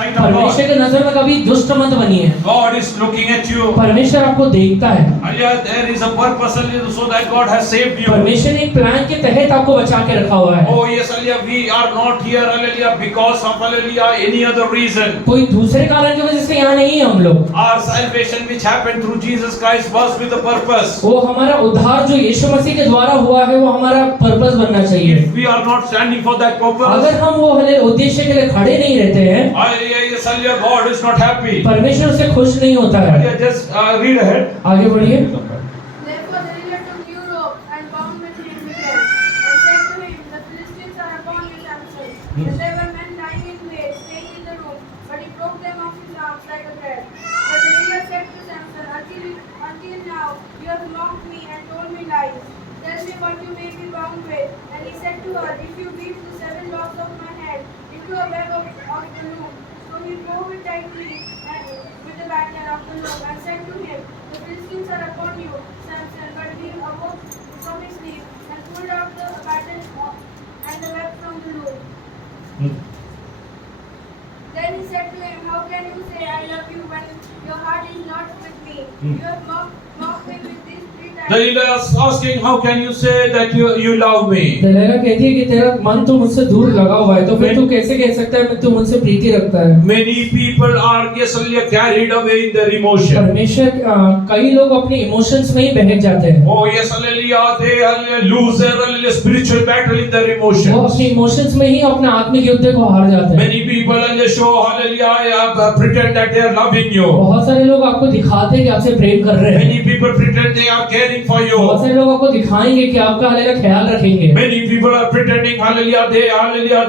sight of परमेश्वर God. की नजर में कभी दुष्ट मत बनिए। God is looking at you. परमेश्वर आपको देखता है। Hallelujah, there is a purpose, hallelujah, so that God has saved you. परमेश्वर ने एक प्लान के तहत आपको बचा के रखा हुआ है। Oh yes, hallelujah, we are not here, hallelujah, because of, hallelujah, any other reason. कोई दूसरे कारण की वजह से यहाँ नहीं है हम लोग। Our salvation which happened through Jesus Christ was with a purpose. वो हमारा उद्धार जो यीशु मसीह के द्वारा हुआ है वो हमारा पर्पस बनना चाहिए। If we are not standing for that purpose, अगर हम वो उद्देश्य के लिए खड़े नहीं रहते हैं, hallelujah, yes, hallelujah, God is not happy. परमेश्वर उससे खुश नहीं होता है। Hallelujah, just read ahead. आगे बढ़िए। Therefore the ruler took new rope and bound with him with them, and said to him, The Philistines are upon you, Samson. And there were men lying in wait, staying in the room, but he broke them off his arms like a thread. But the ruler said to Samson, Until now you have mocked me and told me lies. Tell me what you may be bound with. And he said to her, If you weave the 7 locks of my head into a web of the loom. So he wove it tightly with the backyard of the loom, and said to him, The Philistines are upon you, Samson. But he awoke from his sleep and pulled out the pattern and the web from the loom. Then he said to him, How can you say I love you when your heart is not with me? You have mocked me with these 3 times. Delilah is asking, how can you say that you love me? Delilah कहती है कि तेरा मन तो मुझसे दूर लगा हुआ है, तो फिर तू कैसे कह सकता है कि तू मुझसे प्रीति रखता है? Many people are yes, hallelujah, carried away in their emotion. परमेश्वर कई लोग अपने इमोशंस में ही बहक जाते हैं। Oh yes, hallelujah, they hallelujah, lose their hallelujah, spiritual battle in their वो emotions. अपने इमोशंस में ही अपने आत्मिक युद्ध को हार जाते हैं। Many people hallelujah, show hallelujah, pretend that they are loving you. बहुत सारे लोग आपको दिखाते हैं कि आपसे प्रेम कर रहे हैं। Many people pretend they are caring for you. बहुत सारे लोग आपको दिखाएंगे कि आपका हालेलुया ख्याल रखेंगे। Many people are pretending hallelujah,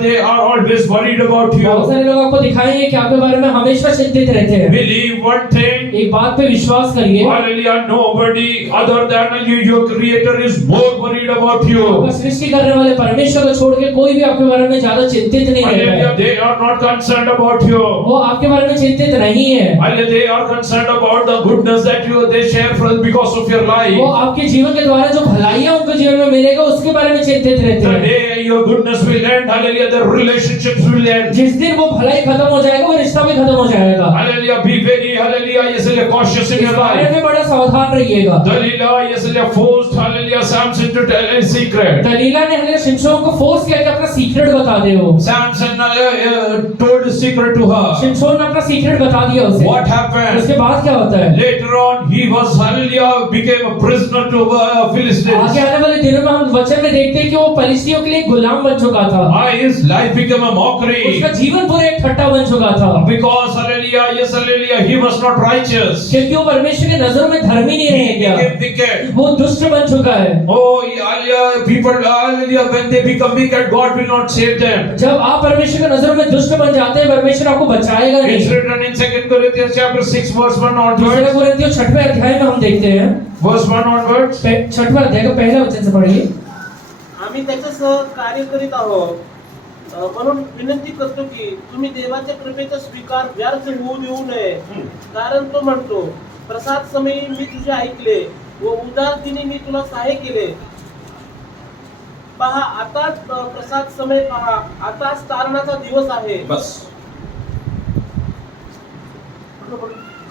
they are always worried about बहुत you. सारे लोग आपको दिखाएंगे कि आपके बारे में हमेशा चिंतित रहते हैं। Believe one thing. एक बात पे विश्वास करिए, Hallelujah, nobody other than you, your creator, is more worried about you. आपका सृष्टि करने वाले परमेश्वर को छोड़ के कोई भी आपके बारे में ज्यादा चिंतित नहीं रहता Hallelujah, है। they are not concerned about you. वो आपके बारे में चिंतित नहीं है। Hallelujah, they are concerned about the goodness that they share from because of your life. वो आपके जीवन के द्वारा जो भलाइयाँ उनके जीवन में मिलेगा उसके बारे में चिंतित रहते The हैं। day your goodness will end, hallelujah, the relationships will end. जिस दिन वो भलाई खत्म हो जाएगा वो रिश्ता भी खत्म हो जाएगा। Hallelujah, be very, hallelujah, yes, cautious in इस your बारे life. में बड़ा सावधान रहिएगा। Delilah, yes, forced, hallelujah, Samson to tell a secret. Delilah ने हमें शिमशोन को फोर्स किया कि अपना सीक्रेट बता दे। वो Samson told a secret to her. शिमशोन ने अपना सीक्रेट बता दिया उसे। What happened? उसके बाद क्या होता है? Later on, he was, hallelujah, became a prisoner to Philistines. आगे आने वाले दिनों में हम वचन में देखते हैं कि वो फलिस्तियों के लिए गुलाम बन चुका था। His life became a mockery. उसका जीवन पूरा एक ठट्टा बन चुका था। Because, hallelujah, yes, hallelujah, he was not righteous. क्योंकि वो परमेश्वर के नजरों में धर्मी नहीं रह He गया। became wicked. वो दुष्ट बन चुका है। Oh, hallelujah, people, hallelujah, when they become wicked, God will not save them. जब आप परमेश्वर के नजरों में दुष्ट बन जाते हैं, परमेश्वर आपको बचाएगा It's नहीं। written in 2 Corinthians chapter 6, verse 1 दूसरे onwards. कोरिन्थियों 6वें अध्याय में हम देखते हैं, Verse 1 onwards. 6वें अध्याय का पहला वचन से पढ़िए। आम्ही त्याचं कार्य करीत आहोत, म्हणून विनंती करतो की तुम्ही देवाच्या कृपेचा स्वीकार व्यर्थ होऊ देऊ नये. कारण तो म्हणतो, प्रसाद समयी मी तुझे ऐकले व उदार दिनी मी तुला सहाय्य केले. पहा आताच प्रसाद समय पहा, आताच तारणाचा दिवस आहे. बस.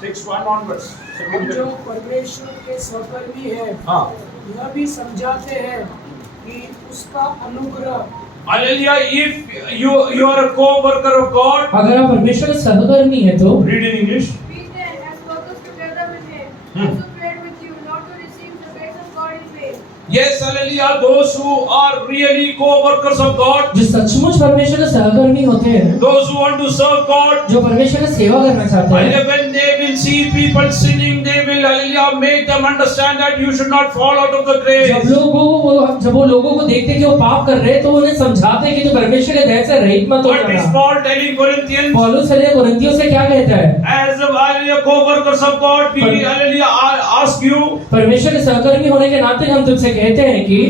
6:1 onwards. हम जो परमेश्वर के सहकर्मी हैं, हाँ. यह भी समझाते हैं कि उसका अनुग्रह Hallelujah, if you are a co-worker of God, अगर आप परमेश्वर के सहकर्मी हैं तो read in English. We then, as workers together with him, also prayed with you not to receive the grace of God in vain. Yes, hallelujah, those who are really co-workers of God, जो सचमुच परमेश्वर के सहकर्मी होते हैं, those who want to serve God, जो परमेश्वर की सेवा करना चाहते हैं, and when they will see people sinning, they will, hallelujah, make them understand that you should not fall out of the grace. जब वो लोगों को देखते कि वो पाप कर रहे हैं तो उन्हें समझाते हैं कि तो परमेश्वर के दया से रहित मत हो What is जाना। Paul telling Corinthians? पौलुस कोरिन्थियों से क्या कहता है? As a hallelujah, co-workers of God, we hallelujah ask you. परमेश्वर के सहकर्मी होने के नाते हम तुमसे कहते हैं कि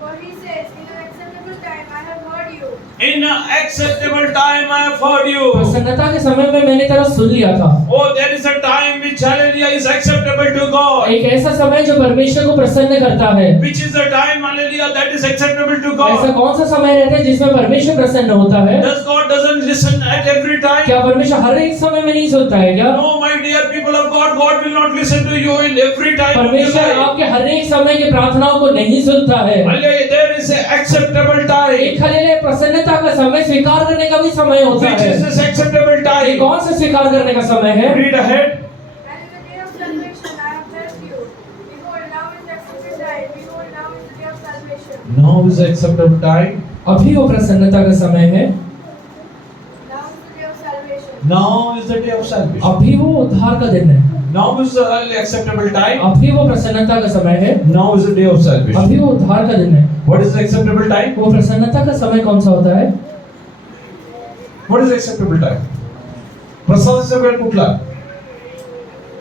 For he says, In an acceptable time I have heard you, In an acceptable time I have heard you. प्रसन्नता के समय में मैंने तेरा सुन लिया था। Oh, there is a time which hallelujah is acceptable to God. एक ऐसा समय जो परमेश्वर को प्रसन्न करता है। Which is the time hallelujah that is acceptable to ऐसा God. कौन सा समय रहता है जिसमें परमेश्वर प्रसन्न होता है? Does God doesn't listen at every time? क्या परमेश्वर हर एक समय में नहीं सुनता है क्या? No, my dear people of God, God will not listen to you in every time of your परमेश्वर life. आपके हर एक समय की प्रार्थनाओं को नहीं सुनता है। Hallelujah, there is an acceptable time. एक हालेलुया प्रसन्नता का समय स्वीकार करने का भी समय होता Which है। is this acceptable ये time? कौन सा स्वीकार करने का समय है? Read ahead. And in the day of salvation I have blessed you. Behold, now is the accepted time. Behold, now is the day of salvation. Now is the acceptable time. अभी वो प्रसन्नता का समय है। Now is the day of salvation. Now is the day of salvation. अभी वो उद्धार का दिन है। Now is the acceptable time. अभी वो प्रसन्नता का समय है। Now is the day of salvation. अभी वो उद्धार का दिन है। What is the acceptable time? वो प्रसन्नता का समय कौन सा होता है? What is the acceptable time? प्रसादाचा वेळ कुठला?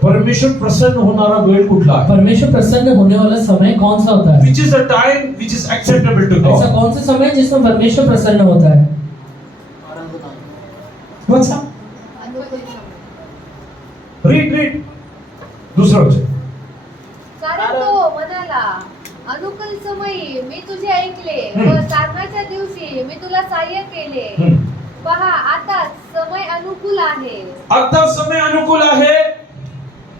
परमेश्वर प्रसन्न होणारा वेळ कुठला? परमेश्वर प्रसन्न होने वाला समय कौन सा होता है? Which is the time which is acceptable to ऐसा God? कौन सा समय है जिसमें परमेश्वर प्रसन्न होता है? What's up? Read. दुसरा वचन. कारण तो म्हणाला, अनुकूल समयी मी तुझे ऐकले व तारणाच्या दिवशी मी तुला सहाय्य केले. पहा आता समय अनुकूल आहे. आता समय अनुकूल आहे.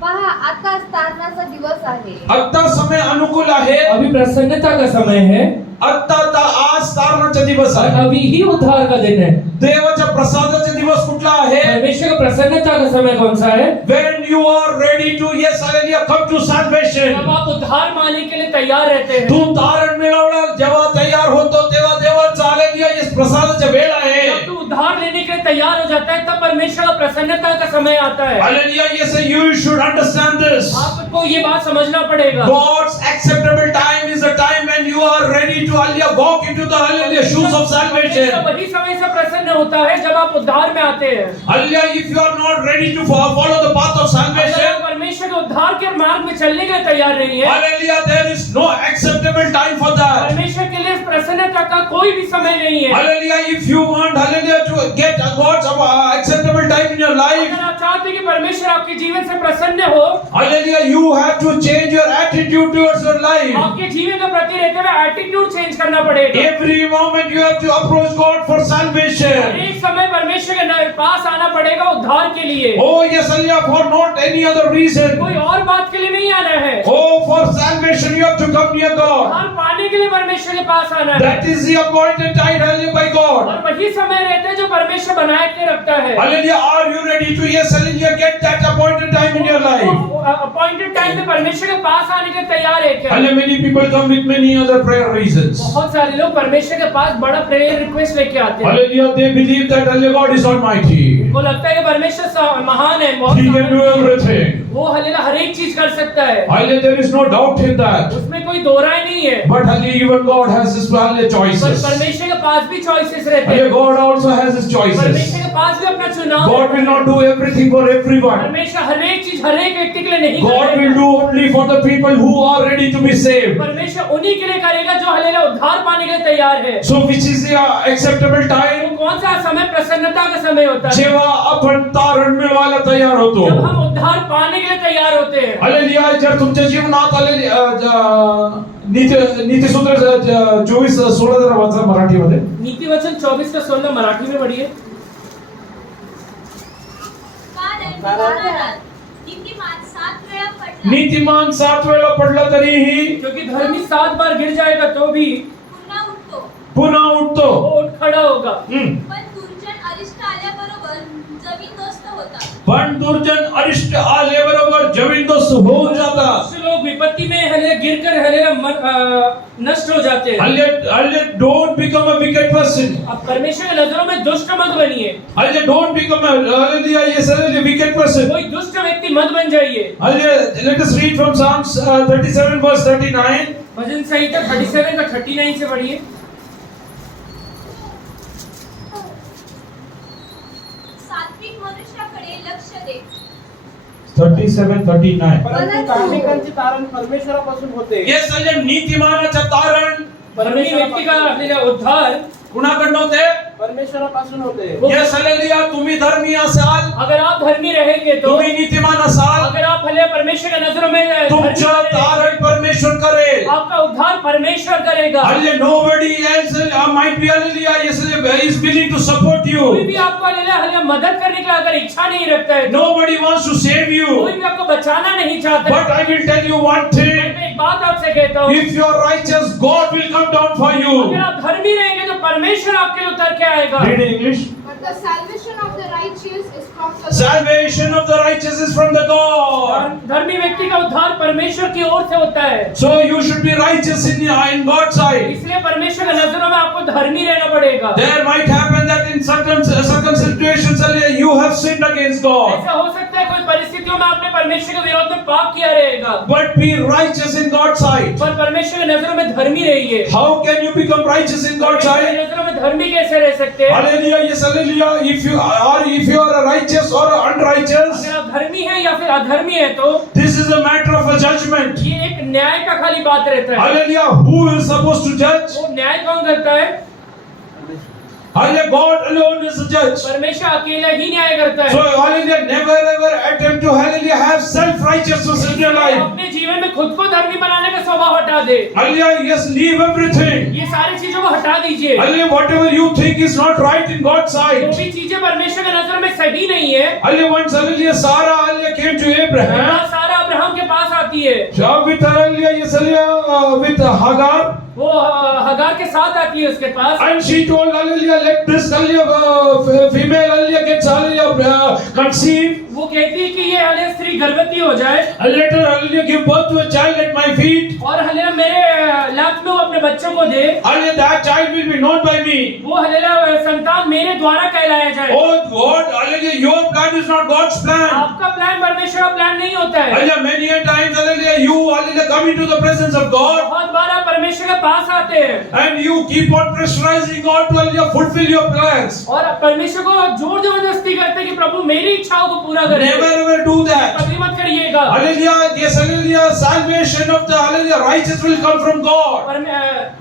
पहा आता तारणाचा दिवस आहे. आता समय अनुकूल आहे. अभी प्रसन्नता का समय है आता आज तारणाचा दिवस और आहे. अभी ही उद्धार का दिन है। देवाच्या प्रसादाचा दिवस कुठला आहे? परमेश्वर का प्रसन्नता का समय कौन सा है? When you are ready to, yes, hallelujah, come to salvation. जब आप उद्धार पाने के लिए तैयार रहते हैं। तू तारण मिळवला जेव्हा तयार होतो तेव्हा देवाचा hallelujah इस प्रसादाचा वेळ आहे. जब तू उद्धार लेने के लिए तैयार हो जाता है तब परमेश्वर का प्रसन्नता का समय आता है। Hallelujah, yes, you should understand this. आपको ये बात समझना पड़ेगा। God's acceptable time is the time when you are ready to hallelujah walk into the hallelujah shoes of salvation. परमेश्वर वही समय से प्रसन्न होता है जब आप उद्धार में आते हैं। Hallelujah, if you are not ready to follow the path of अगर salvation, आप परमेश्वर के उद्धार के मार्ग में चलने के लिए तैयार नहीं है, hallelujah, there is no acceptable time for that. परमेश्वर के लिए प्रसन्नता का कोई भी समय नहीं है। Hallelujah, if you want hallelujah to get God's acceptable time in your life, अगर आप चाहते हैं कि परमेश्वर आपके जीवन से प्रसन्न हो, hallelujah, you have to change your attitude towards your life. आपके जीवन के प्रति रहते हुए एटीट्यूड चेंज करना पड़ेगा। Every moment you have to approach God for salvation. एक समय परमेश्वर के पास आना पड़ेगा उद्धार के लिए। Oh yes, hallelujah, for not any other reason. कोई और बात के लिए नहीं आना है। Oh, for salvation you have to come near God. उद्धार पाने के लिए परमेश्वर के पास आना है। That is the appointed time, hallelujah, by God. और वही समय रहता है जो परमेश्वर बनाए के रखता है। Hallelujah, are you ready to, yes, hallelujah, get that appointed time in your life? Appointed time पे परमेश्वर के पास आने के लिए तैयार है क्या? Hallelujah, many people come with many other prayer reasons. बहुत सारे लोग परमेश्वर के पास बड़ा प्रेयर रिक्वेस्ट लेके आते हैं। Hallelujah, they believe that hallelujah, God is almighty. उनको लगता है कि परमेश्वर महान है, बहुत He can do everything. वो हल्लेलुया हर एक चीज कर सकता है। Hallelujah, there is no doubt in that. उसमें कोई दो राय नहीं है। But hallelujah, even God has his hallelujah पर choices. परमेश्वर के पास भी चॉइसेस रहते Hallelujah, हैं। God also has his choices. परमेश्वर के पास भी अपना चुनाव God will not do everything for everyone. परमेश्वर हर एक चीज हर एक व्यक्ति के लिए नहीं God will करेगा। do only for the people who are ready to be saved. परमेश्वर उन्हीं के लिए करेगा जो हल्लेलुया उद्धार पाने के लिए तैयार है। So which is the acceptable time? तो कौन सा समय प्रसन्नता का समय होता है? जेव्हा आपण तारण मिळवायला तयार होतो. जब हम उद्धार पाने के लिए तैयार होते हैं। हालेलुया, जर तुमच्या जीवनात आलेली नीतिसूत्र 24:16 जरा वाचा मराठीमध्ये. नीति वचन 24:16 मराठी में पढ़िए। नीतिमान 7 वेळा पडला तरीही, क्योंकि धर्मी 7 बार गिर जाएगा तो भी पुन्हा उठतो, वो उठ खड़ा होगा। पण दुर्जन अरिष्ट आल्याबरोबर जमीनदोस्त होऊन जातात। कुछ लोग विपत्ति में हल्ले गिरकर हल्ले नष्ट हो जाते हैं। हल्ले don't become a wicked person। अब परमेश्वर की नजरों में दुष्ट मत बनिए। हल्ले don't become a hallelujah yes hallelujah wicked person। कोई दुष्ट व्यक्ति मत बन जाइए। हल्ले let us read from Psalms 37 verse 39। भजन संहिता 37 का 39 से पढ़िए। सात्विक मनुष्याकडे लक्ष दे। 37:39 परंतु धार्मिकांचे तारण परमेश्वरापासून होते. येस हल्ले नीतिमानाचं तारण परमेश्वर व्यक्ति का हल्लेलुया उद्धार कुणाकडनं होते? परमेश्वरापासून होते. Yes, hallelujah. तुम्ही धर्मी असाल, अगर आप धर्मी रहेंगे तो, तुम्ही नीतिमान असाल, अगर आप हले परमेश्वर की नजरों में धर्मी तुमचं रहेंगे, तारण परमेश्वर करेल. आपका उद्धार परमेश्वर करेगा. Hallelujah. Nobody else might be, hallelujah, yes, is willing to support you. कोई भी आपको हले मदद करने की अगर इच्छा नहीं रखता है तो, Nobody wants to save कोई you. भी आपको बचाना नहीं चाहता. But I will tell you one thing. मैं एक बात आपसे कहता हूँ, If you are righteous, God will come down for अगर you. आप धर्मी रहेंगे तो परमेश्वर आपके लिए उतर के आएगा. Read in English. But the salvation of the righteous is from the Lord. Salvation of the righteous is from the God. धर्मी व्यक्ति का उद्धार परमेश्वर की ओर से होता है. So you should be righteous in God's sight. इसलिए परमेश्वर की नजरों में आपको धर्मी रहना पड़ेगा. There might happen that in certain situations you have sinned against God. ऐसा हो सकता है कोई परिस्थितियों में आपने परमेश्वर के विरोध में पाप किया रहेगा, But be righteous in God's sight. पर परमेश्वर की नजरों में धर्मी रहिए. How can you become righteous in God's परमेश्वर की sight? नजरों में धर्मी कैसे रह सकते हैं? Hallelujah, yes, hallelujah. If you are a righteous or unrighteous, अगर आप धर्मी हैं या फिर अधर्मी हैं तो this is a matter of a judgment. ये एक न्याय का खाली बात रहता है. Hallelujah. Who is supposed to judge? वो न्याय कौन करता है? Hallelujah. God alone is the judge. परमेश्वर अकेला ही न्याय करता So, है. hallelujah, never ever attempt to, hallelujah, have self-righteousness in your life. अपने जीवन में खुद को धर्मी बनाने का स्वभाव हटा दे. Hallelujah, yes, leave everything. ये सारी चीजों को हटा दीजिए. Hallelujah, whatever you think is not right in God's जो sight. भी चीजें परमेश्वर की नजर में सही नहीं है, Hallelujah, once, hallelujah, Sarah, hallelujah, came to Abraham. सारा अब्राहम के पास आती है. With, hallelujah, yes, hallelujah, with Hagar. वो हगार के साथ आती है उसके पास. And she told, hallelujah, let this, hallelujah, female, hallelujah, get, hallelujah, conceive. वो कहती है कि ये हले स्त्री गर्भवती हो जाए And let her, hallelujah, give birth to a child at my feet. और हले मेरे लाभ में वो अपने बच्चों को दे. Hallelujah, that child will be known by me. वो हले संतान मेरे द्वारा कहलाया जाए. Oh God, hallelujah, your plan is not God's plan. आपका प्लान परमेश्वर का प्लान नहीं होता है. Hallelujah, many a times, hallelujah, you, hallelujah, come into the presence of God. बहुत बार आप परमेश्वर के पास आते हैं And you keep on pressurizing God to, hallelujah, fulfill your plans. और परमेश्वर को जोर जबरदस्ती करते हैं कि प्रभु मेरी इच्छाओं को पूरा करें. Never ever do that. कभी मत करिएगा. Hallelujah, yes, hallelujah, salvation of the, hallelujah, righteous will come from God.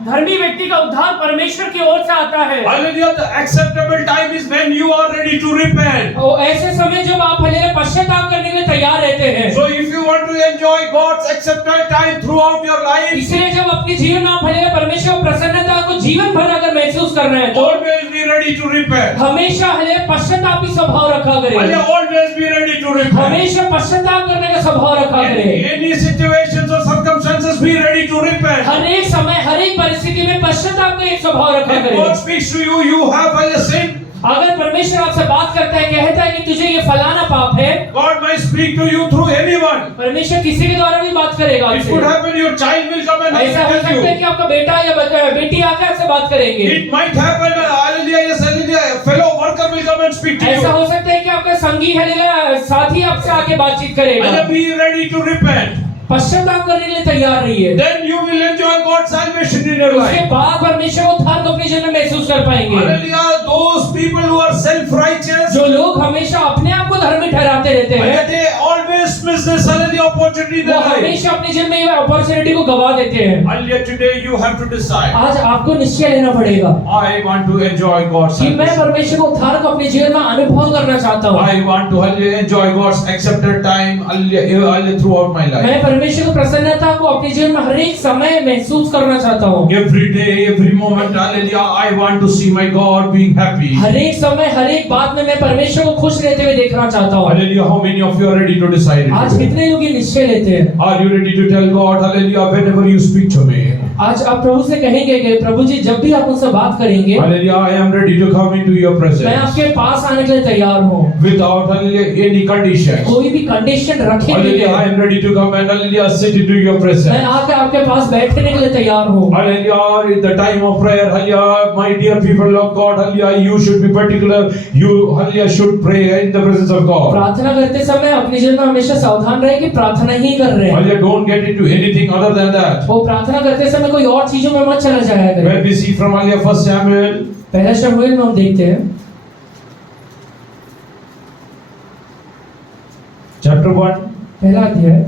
धर्मी व्यक्ति का उद्धार परमेश्वर की ओर से आता है. Hallelujah, the acceptable time is when you are ready to repent. और ऐसे समय जब आप हले पश्चाताप करने के लिए तैयार रहते हैं. So if you want to enjoy God's acceptable time throughout your life, इसलिए जब अपने जीवन में आप हले परमेश्वर प्रसन्नता को जीवन भर अगर महसूस कर रहे हैं तो always be ready to repent. हमेशा हले पश्चातापी स्वभाव रखा करें. Hallelujah, always be ready to repent. हमेशा पश्चाताप करने का स्वभाव रखा In करें. any situations or circumstances, be ready to repent. हर एक समय हर एक परिस्थिति में पश्चाताप का एक स्वभाव रखा If करें. God speaks to you, you have a sin. अगर परमेश्वर आपसे बात करता है, कहता है कि तुझे ये फलाना पाप है, God might speak to you through anyone. परमेश्वर किसी के द्वारा भी बात करेगा It आपसे. could happen your child will come and ऐसा हो tell सकता है you. कि आपका बेटा या बेटी आकर आपसे बात करेंगे. It might happen, hallelujah, yes, hallelujah, a fellow worker will come and speak to ऐसा you. हो सकता है कि आपका संगी है साथी आपसे आके बातचीत करेगा. And be ready to repent. पश्चाताप करने के लिए तैयार रहिए. Then you will enjoy God's salvation in your उसके life. बाद परमेश्वर उद्धार को अपने जीवन में महसूस कर पाएंगे. Hallelujah, those people who are self-righteous, जो लोग हमेशा अपने आप को धर्मी ठहराते रहते हैं, they always miss this, hallelujah, opportunity in वो their life. हमेशा अपने जीवन में ये अपॉर्चुनिटी को गवा देते हैं. Hallelujah, today you have to decide. आज आपको निश्चय लेना पड़ेगा I want to enjoy God's कि मैं salvation. परमेश्वर को उद्धार को अपने जीवन में अनुभव करना चाहता हूँ. I want to, hallelujah, enjoy God's accepted time, hallelujah, throughout my life. मैं परमेश्वर की प्रसन्नता को अपने जीवन में हर एक समय महसूस करना चाहता हूँ. Every day, every moment, hallelujah, I want to see my God being happy. हर एक समय हर एक बात में मैं परमेश्वर को खुश रहते हुए देखना चाहता हूँ. Hallelujah, how many of you are ready to decide आज it? कितने लोग ये निश्चय लेते हैं? Are you ready to tell God, hallelujah, whenever you speak to me? आज आप प्रभु से कहेंगे कि प्रभु जी जब भी आप उनसे बात करेंगे, Hallelujah, I am ready to come into your मैं presence. आपके पास आने के लिए तैयार हूँ. Without, hallelujah, any conditions. कोई भी कंडीशन रखे Hallelujah, I नहीं. am ready to come and, hallelujah, sit into your मैं presence. आके आपके पास बैठने के लिए तैयार हूँ. Hallelujah, in the time of prayer, hallelujah, my dear people of God, hallelujah, you should be particular, you, hallelujah, should pray in the presence of God. प्रार्थना करते समय अपने जीवन में हमेशा सावधान रहे कि प्रार्थना ही कर रहे हैं. Hallelujah, don't get into anything other than that. वो प्रार्थना करते समय कोई और चीजों में मत चला जाया करें. When we see from, hallelujah, 1 Samuel, पहला शमूएल में हम देखते हैं chapter 1, पहला अध्याय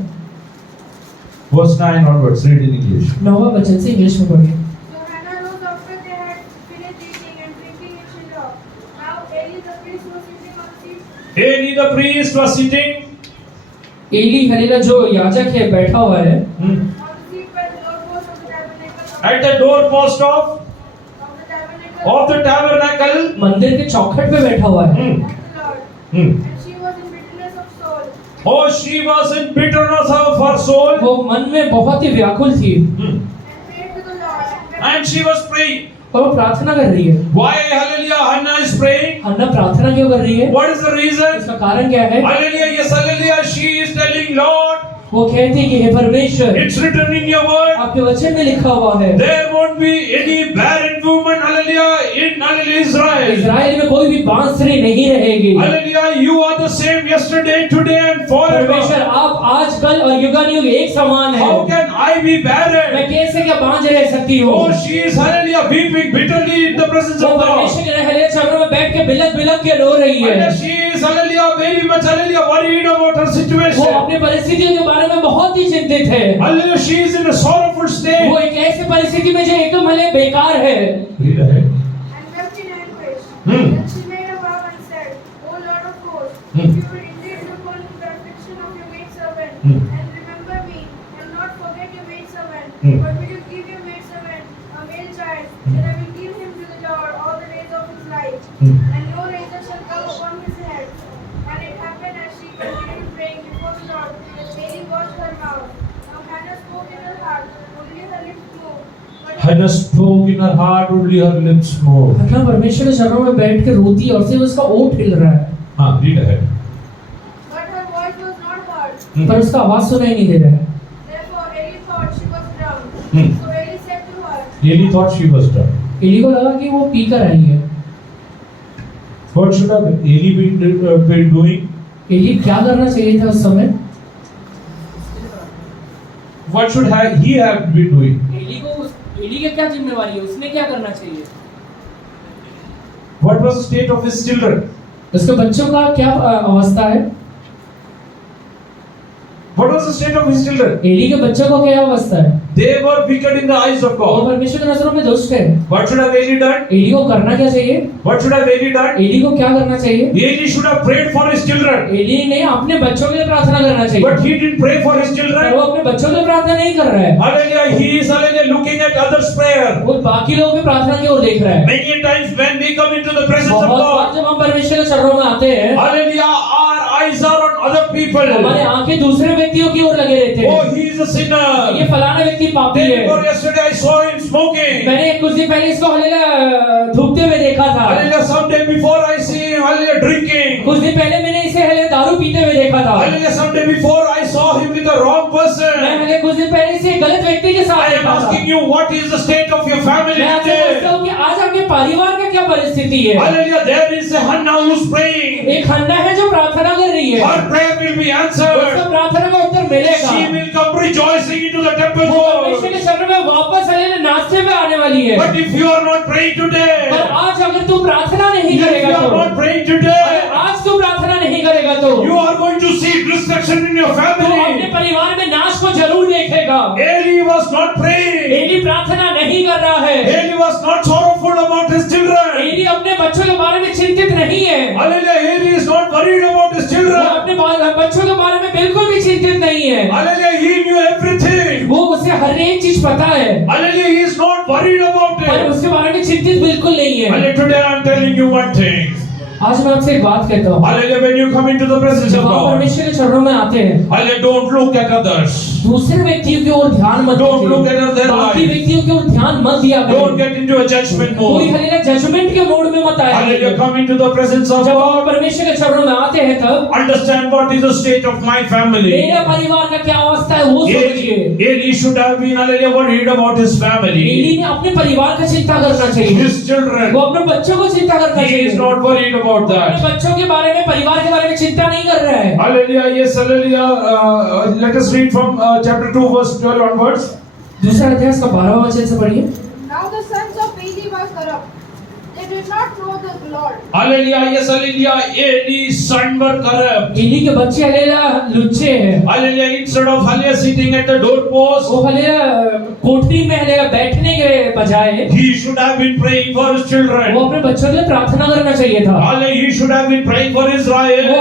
verse 9 onwards, read in English. 9वां वचन से इंग्लिश में पढ़िए. So Hannah rose after they had finished eating and drinking in Shiloh, Eli the priest was sitting Eli हलेला जो याजक है बैठा हुआ है on the seat by the doorpost of the tabernacle at the doorpost of the tabernacle of the tabernacle. मंदिर के चौखट पे बैठा हुआ है Hmm. of the Lord. Hmm. And she was in bitterness of soul. Oh, she was in bitterness of her soul. वो मन में बहुत ही व्याकुल थी Hmm. And prayed to the Lord. And she was praying. और वो प्रार्थना कर रही है Why, hallelujah, Hannah is praying? हन्ना प्रार्थना क्यों कर रही है What is the reason? उसका कारण क्या है Hallelujah, yes, hallelujah. She is telling, Lord, वो कहती है कि हे परमेश्वर it's written in your word. आपके वचन में लिखा हुआ है There won't be any barren woman, hallelujah, in hallelujah, Israel. Israel में कोई भी बांसुरी नहीं रहेगी Hallelujah, you are the same yesterday, today, and परमेश्वर forever. आप आज कल और युगानुयुग एक समान है How can I be barren? मैं कैसे क्या बांझ रह सकती हूँ Oh, she is, hallelujah, weeping bitterly in the presence वो of God. परमेश्वर के हले चरणों में बैठ के बिलक बिलक के रो रही है And she is, hallelujah, very much, hallelujah, worried about her वो situation. अपनी परिस्थितियों के बारे में बहुत ही चिंतित है Hallelujah, she is in a sorrowful state. वो एक ऐसी परिस्थिति में जो एकदम हले बेकार है Read ahead. And wept in anguish. Hmm. Then she made a vow and said, O Lord of hosts, Hmm. if you will indeed look on the affliction of your maidservant, Hmm. and remember me, and not forget your maidservant, Hmm. but will you give your maidservant a male child, then I will give him to the Lord all the days of his life, Hmm. and no razor shall come upon his head. And it happened as she continued praying before the Lord, that Eli watched her mouth. Now Hannah spoke in her heart, only her lips moved. But Hannah spoke in her heart, only her lips moved. हन्ना परमेश्वर के चरणों में बैठ के रोती और सिर्फ उसका ओठ हिल रहा है Read ahead. But her voice was not heard. पर उसका आवाज सुनाई नहीं दे रहा है Therefore Eli thought she was drunk. Hmm. So Eli said to her, Eli thought she was drunk. Eli को लगा कि वो पीकर आई है What should have Eli been doing? Eli क्या करना चाहिए था उस समय What should he have been doing? Eli की क्या जिम्मेवारी है उसने क्या करना चाहिए What was the state of his children? उसके बच्चों का क्या अवस्था है What was the state of his children? Eli के बच्चों का क्या अवस्था है They were wicked in the eyes of वो God. परमेश्वर की नजरों में दुष्ट है What should have Eli done? Eli को करना क्या चाहिए What should have Eli done? Eli को क्या करना चाहिए Eli should have prayed for his children. Eli ने अपने बच्चों के लिए प्रार्थना करना चाहिए But he didn't pray for his पर children. वो अपने बच्चों के लिए प्रार्थना नहीं कर रहा है Hallelujah. He is, hallelujah, looking at others' prayer. वो बाकी लोगों की प्रार्थना की ओर देख रहा है Many times when we come into the presence of बहुत बार God, जब हम परमेश्वर के चरणों में आते हैं hallelujah, our eyes are on other people. हमारे आंखें दूसरे व्यक्तियों की ओर लगे रहते Oh, हैं he is a sinner. ये फलाना व्यक्ति पापी Day है before yesterday I saw him smoking. मैंने कुछ दिन पहले इसको हलेला धूपते हुए देखा था Hallelujah. Some day before I see him, hallelujah, drinking. कुछ दिन पहले मैंने इसे हले दारू पीते हुए देखा था Hallelujah. Some day before I saw him with the wrong मैं person. हले कुछ दिन पहले इसे गलत व्यक्ति के साथ I am देखा था asking you, what is the state of your family मैं आपसे पूछता today? हूँ कि आज आपके परिवार का क्या परिस्थिति है Hallelujah. There is a Hannah who's praying. एक हन्ना है जो प्रार्थना कर रही है Her prayer will be उसका answered. प्रार्थना का उत्तर मिलेगा She will come rejoicing into the temple वो परमेश्वर court. के शरण में वापस हले नाचते हुए आने वाली है But if you are not praying पर today, आज अगर तू प्रार्थना नहीं if you करेगा are तो not praying अगर today, आज तू प्रार्थना नहीं करेगा तो you are going to see destruction in your तू अपने family. परिवार में नाश को जरूर देखेगा Eli was not praying. Eli प्रार्थना नहीं कर रहा है Eli was not sorrowful about his children. Eli अपने बच्चों के बारे में चिंतित नहीं है Hallelujah. Eli is not worried about his वो children. अपने बच्चों के बारे में बिल्कुल भी चिंतित नहीं है Hallelujah. He knew everything. वो उसे हर एक चीज पता है Hallelujah. He is not worried about पर it. उसके बारे में चिंतित बिल्कुल नहीं है Hallelujah. Today I am telling you one thing. आज मैं आपसे एक बात कहता हूँ Hallelujah. When you come into the presence of जब आप God, परमेश्वर के चरणों में आते हैं hallelujah, don't look at others. दूसरे व्यक्तियों की ओर ध्यान मत Don't look at their बाकी life. व्यक्तियों की ओर ध्यान मत दिया Don't करें get into a judgment कोई mode. हलेला जजमेंट के मोड में मत आए Hallelujah. Come into the presence of जब आप God. परमेश्वर के चरणों में आते हैं तब Understand what is the state of my family. मेरे परिवार का क्या अवस्था है वो सोचिए Eli should have been, hallelujah, worried about his family. Eli ने अपने परिवार का चिंता करना चाहिए His children. वो अपने बच्चों को चिंता करना He चाहिए is not worried about अपने that. बच्चों के बारे में परिवार के बारे में चिंता नहीं कर रहा है Hallelujah. Yes, hallelujah. Let us read from chapter 2, verse 12 onwards. दूसरा अध्याय का 12वां वचन से पढ़िए Now the sons of Eli were corrupt. They did not know the Lord. Hallelujah. Yes, hallelujah. Eli's son were corrupt. Eli के बच्चे हलेला लुच्चे हैं Hallelujah. Instead of, hallelujah, sitting at the doorpost, वो हलेला कोठरी में हलेला बैठने के बजाय he should have been praying for his वो children. अपने बच्चों के लिए प्रार्थना करना चाहिए था Hallelujah. He should have been praying for वो Israel.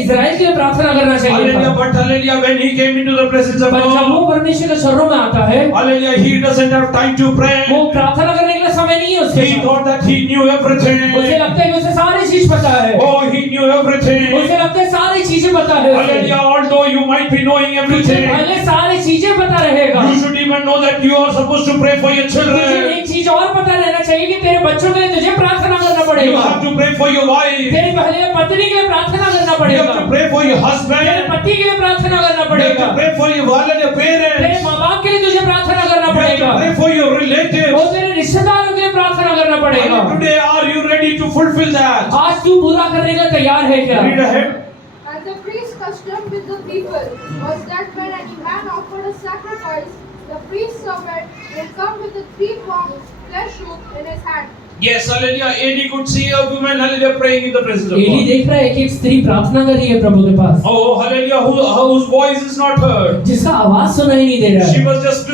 इजराइल के लिए प्रार्थना करना चाहिए Hallelujah. था। But hallelujah, when he came into the presence of पर जब God, वो परमेश्वर के शरणों में आता है, hallelujah, he doesn't have time to pray. वो प्रार्थना करने के लिए समय नहीं है उसके He पास। thought that he knew उसे everything. लगता है कि उसे सारी चीज पता है। Oh, he knew everything. उसे लगता है सारी चीजें पता है उसे। Hallelujah. Although you might be knowing तुझे everything, पहले सारी चीजें पता रहेगा। you should even know that you are supposed to pray for your तुझे children. एक चीज और पता रहना चाहिए कि तेरे बच्चों के लिए तुझे प्रार्थना करना You पड़ेगा। have to pray for your wife. तेरी पहले पत्नी के लिए प्रार्थना करना You have पड़ेगा। to pray for your तेरे husband. पति के लिए प्रार्थना करना You have पड़ेगा। to pray for your तेरे parents. माँ बाप के लिए तुझे प्रार्थना करना You have पड़ेगा। to pray for your वो relatives. तेरे रिश्तेदारों के लिए प्रार्थना करना पड़ेगा। And today, are you ready to fulfill that? आज तू पूरा करने का तैयार है क्या? Read ahead. And the priest's custom with the people was that when any man offered a sacrifice, the priest's servant will come with a 3-pronged flesh hook in his hand. Yes, hallelujah. Eli could see a woman, hallelujah, praying in the presence of Eli God. देख रहा है कि एक स्त्री प्रार्थना कर रही है प्रभु के पास, Oh, hallelujah, whose voice is not heard. जिसका आवाज सुनाई नहीं दे रहा She है। was just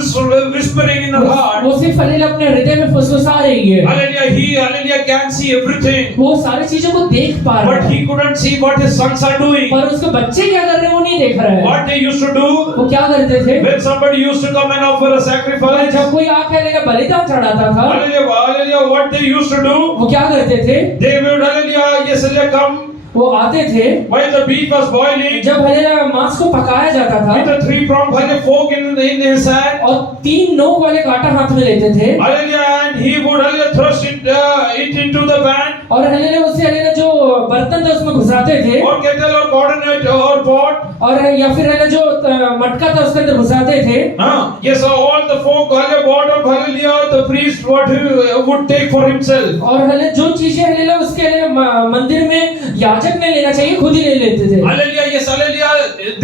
whispering in her heart. वो सिर्फ हल्लेलुया अपने हृदय में फुसफुसा रही है। Hallelujah, hallelujah, can see everything. वो सारी चीजों को देख पा रहा But है, he couldn't see what his sons are doing. पर उसके बच्चे क्या कर रहे हैं वो नहीं देख रहा है। What they used to do, वो क्या करते थे? when somebody used to come and offer a sacrifice. जब कोई आके लेकर बलिदान चढ़ाता था, Hallelujah, hallelujah, what they used to do, वो क्या करते थे? they would, hallelujah, yes, hallelujah, come वो आते थे while the beef was boiling जब हल्लेलुया मांस को पकाया जाता था with a 3-pronged hallelujah fork in his hand. और 3 नोक वाले कांटा हाथ में लेते थे, Hallelujah, and he would, hallelujah, thrust it into the pan और हल्लेलुया उससे हल्लेलुया जो बर्तन था उसमें घुसाते थे, or kettle or coordinate or pot. और या फिर हल्लेलुया जो मटका था उसके अंदर घुसाते थे। Yes, all the folk, hallelujah, bottom, hallelujah, the priest what he would take for himself. और हल्लेलुया जो चीजें हल्लेलुया उसके हल्लेलुया मंदिर में याजक ने लेना चाहिए खुद ही ले लेते थे। Hallelujah, yes, hallelujah,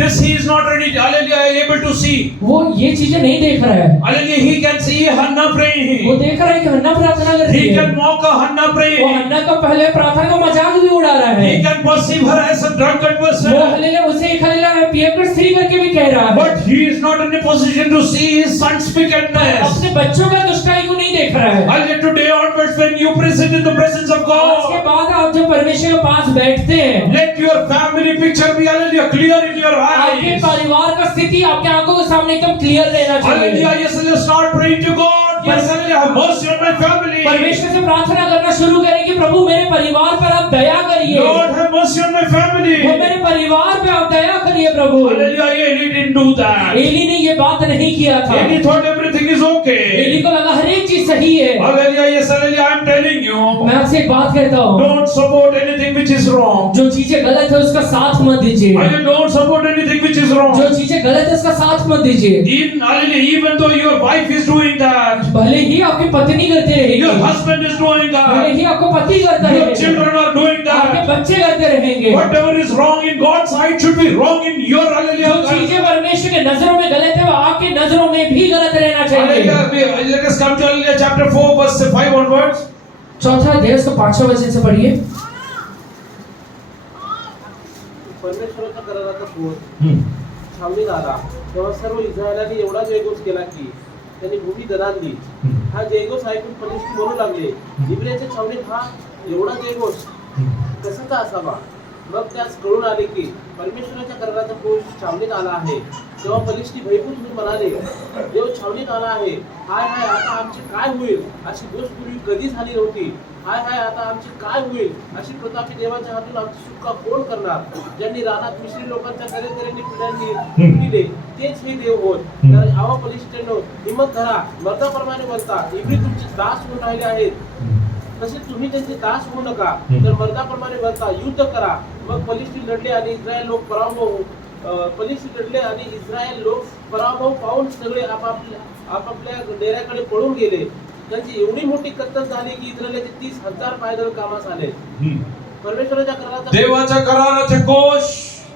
this he is not ready, hallelujah, able to see. वो ये चीजें नहीं देख रहा है। Hallelujah, he can see Hannah वो praying. देख रहा है कि हन्ना प्रार्थना कर रही He है। can mock a Hannah वो praying. हन्ना का पहले प्रार्थना का मजाक भी उड़ा रहा है। He can perceive her as a drunken वो person. हल्लेलुया उसे एक हल्लेलुया पियकर स्त्री करके भी कह रहा है। But he is not in a position to see his son's wickedness. अपने बच्चों का दुष्टाई को नहीं देख रहा है। Hallelujah, today onwards when you present in the presence of उसके God, बाद आप जब परमेश्वर के पास बैठते हैं, let your family picture be, hallelujah, clear in your आपके eyes. परिवार का स्थिति आपके आंखों के सामने एकदम क्लियर रहना Hallelujah, चाहिए। yes, hallelujah, start praying to God. Yes, hallelujah, have mercy on my family. परमेश्वर से प्रार्थना करना शुरू करें कि प्रभु मेरे परिवार पर आप दया करिए। Lord, have mercy on my family. वो मेरे परिवार पे आप दया करिए प्रभु। Hallelujah, Eli didn't do that. Eli ने ये बात नहीं किया था। Eli thought everything is okay. Eli को लगा हर एक चीज सही है। Hallelujah, yes, hallelujah, I'm telling you, मैं आपसे एक बात कहता हूँ, don't support anything which is wrong. जो चीजें गलत है उसका साथ मत दीजिए। Hallelujah, don't support anything which is wrong. जो चीजें गलत है उसका साथ मत दीजिए। Hallelujah, even though your wife is doing that, भले ही आपकी पत्नी करते your रहेगी, husband is doing भले that, ही आपको पति करता your रहेगा, children are doing आपके that, बच्चे करते रहेंगे। whatever is wrong in God's sight should be wrong in your, जो hallelujah. चीजें परमेश्वर के नजरों में गलत है वो आपकी नजरों में भी गलत रहना चाहिए। Hallelujah, let us come to hallelujah, chapter 4, verse 5 onwards. चौथा अध्याय उसको 5वें वचन से पढ़िए। परमेश्वराच्या कराराचा फोड छावणीत आला तेव्हा सर्व इस्रायलांनी एवढा जयघोष केला की त्यांनी भूमी दणाणली. हा जयघोष ऐकून फलिस्ती म्हणू लागले, इब्रियाच्या छावणीत हा एवढा जयघोष कसा का असावा. मग त्यास कळून आले की परमेश्वराच्या कराराचा फोड छावणीत आला आहे. तेव्हा फलिस्ती भयभीत होऊन म्हणाले, देव छावणीत आला आहे. हाय हाय आता आमचे काय होईल, अशी गोष्ट पूर्वी कधी झाली नव्हती. हाय हाय आता आमचे काय होईल, अशी प्रतापी देवाच्या हातून आमची सुटका कोण करणार. ज्यांनी रानात मिश्री लोकांच्या तऱ्हेतऱ्हेने पिढ्यांनी पिले तेच हे देव होत. तर आवा फलिस्त्यांनो, हिम्मत धरा, मर्दाप्रमाणे बनता. इब्री तुमचे दास होऊन राहिले आहेत, तसे तुम्ही त्यांचे दास होऊ नका. तर मर्दाप्रमाणे बनता, युद्ध करा. मग फलिस्ती लढले आणि इस्रायल लोक पराभव पाहून सगळे आपापल्या डेऱ्याकडे पळून गेले. त्यांची एवढी मोठी कत्तल झाली की इस्रायलाचे 30,000 पायदळ कामास आले. परमेश्वराच्या कराराचा देवाच्या कराराचे कोश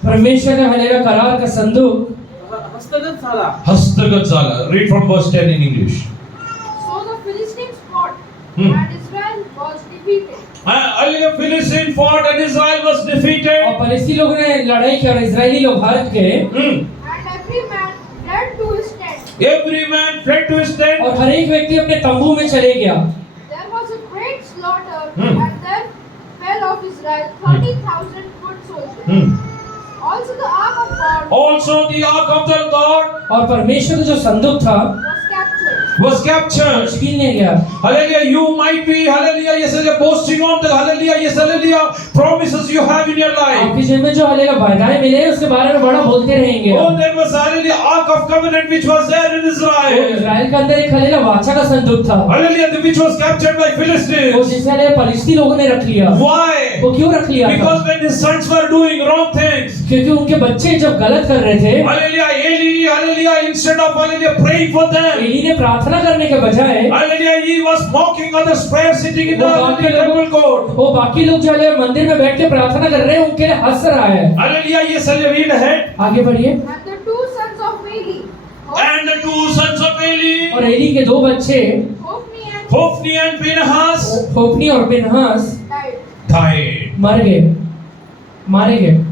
परमेश्वर का हलेला करार का संदूक हस्तगत झाला. हस्तगत झाला. Read from verse 10 in English. So the Philistines fought, and Israel was defeated. Hallelujah, Philistine fought and Israel was और defeated. फलिस्ती लोगों ने लड़ाई की और इजरायली लोग हार गए। And every man fled to his tent. Every man fled to his tent. और हर एक व्यक्ति अपने तंबू में चले गया। There was a great slaughter, and there fell of Israel 30,000 foot soldiers. God Also the ark of the God और परमेश्वर का जो संदूक था was captured. was captured. छीन ले गया। Hallelujah. You might be, hallelujah, yes, hallelujah, boasting on the, hallelujah, yes, hallelujah, promises you have in your life. आपके जीवन में जो हालेलुया वायदाएं मिले हैं उसके बारे में बड़ा बोलते रहेंगे। Oh, there was, hallelujah, ark of covenant which was there in वो Israel. इज़राइल के अंदर एक हालेलुया वाचा का संदूक था। Hallelujah, which was captured by वो Philistines. जिसे हालेलुया फलिस्ती लोगों ने रख लिया। Why? वो क्यों रख लिया था? Because when his sons were doing wrong things, क्योंकि उनके बच्चे जब गलत कर रहे थे, hallelujah, Eli, hallelujah, instead of, hallelujah, praying for them, Eli ने प्रार्थना करने के बजाय hallelujah, he was mocking others' prayer sitting in the वो बाकी temple court. वो बाकी लोग जो है मंदिर में बैठ के प्रार्थना कर रहे हैं उनके लिए हंस रहा है। Hallelujah, yes, hallelujah, read ahead. आगे बढ़िए। And the two sons of Eli, And the two sons of Eli, और एली के दो बच्चे Hophni Hophni and and Phinehas, Hophni और पिनहास died. died. मर गए, मारे गए।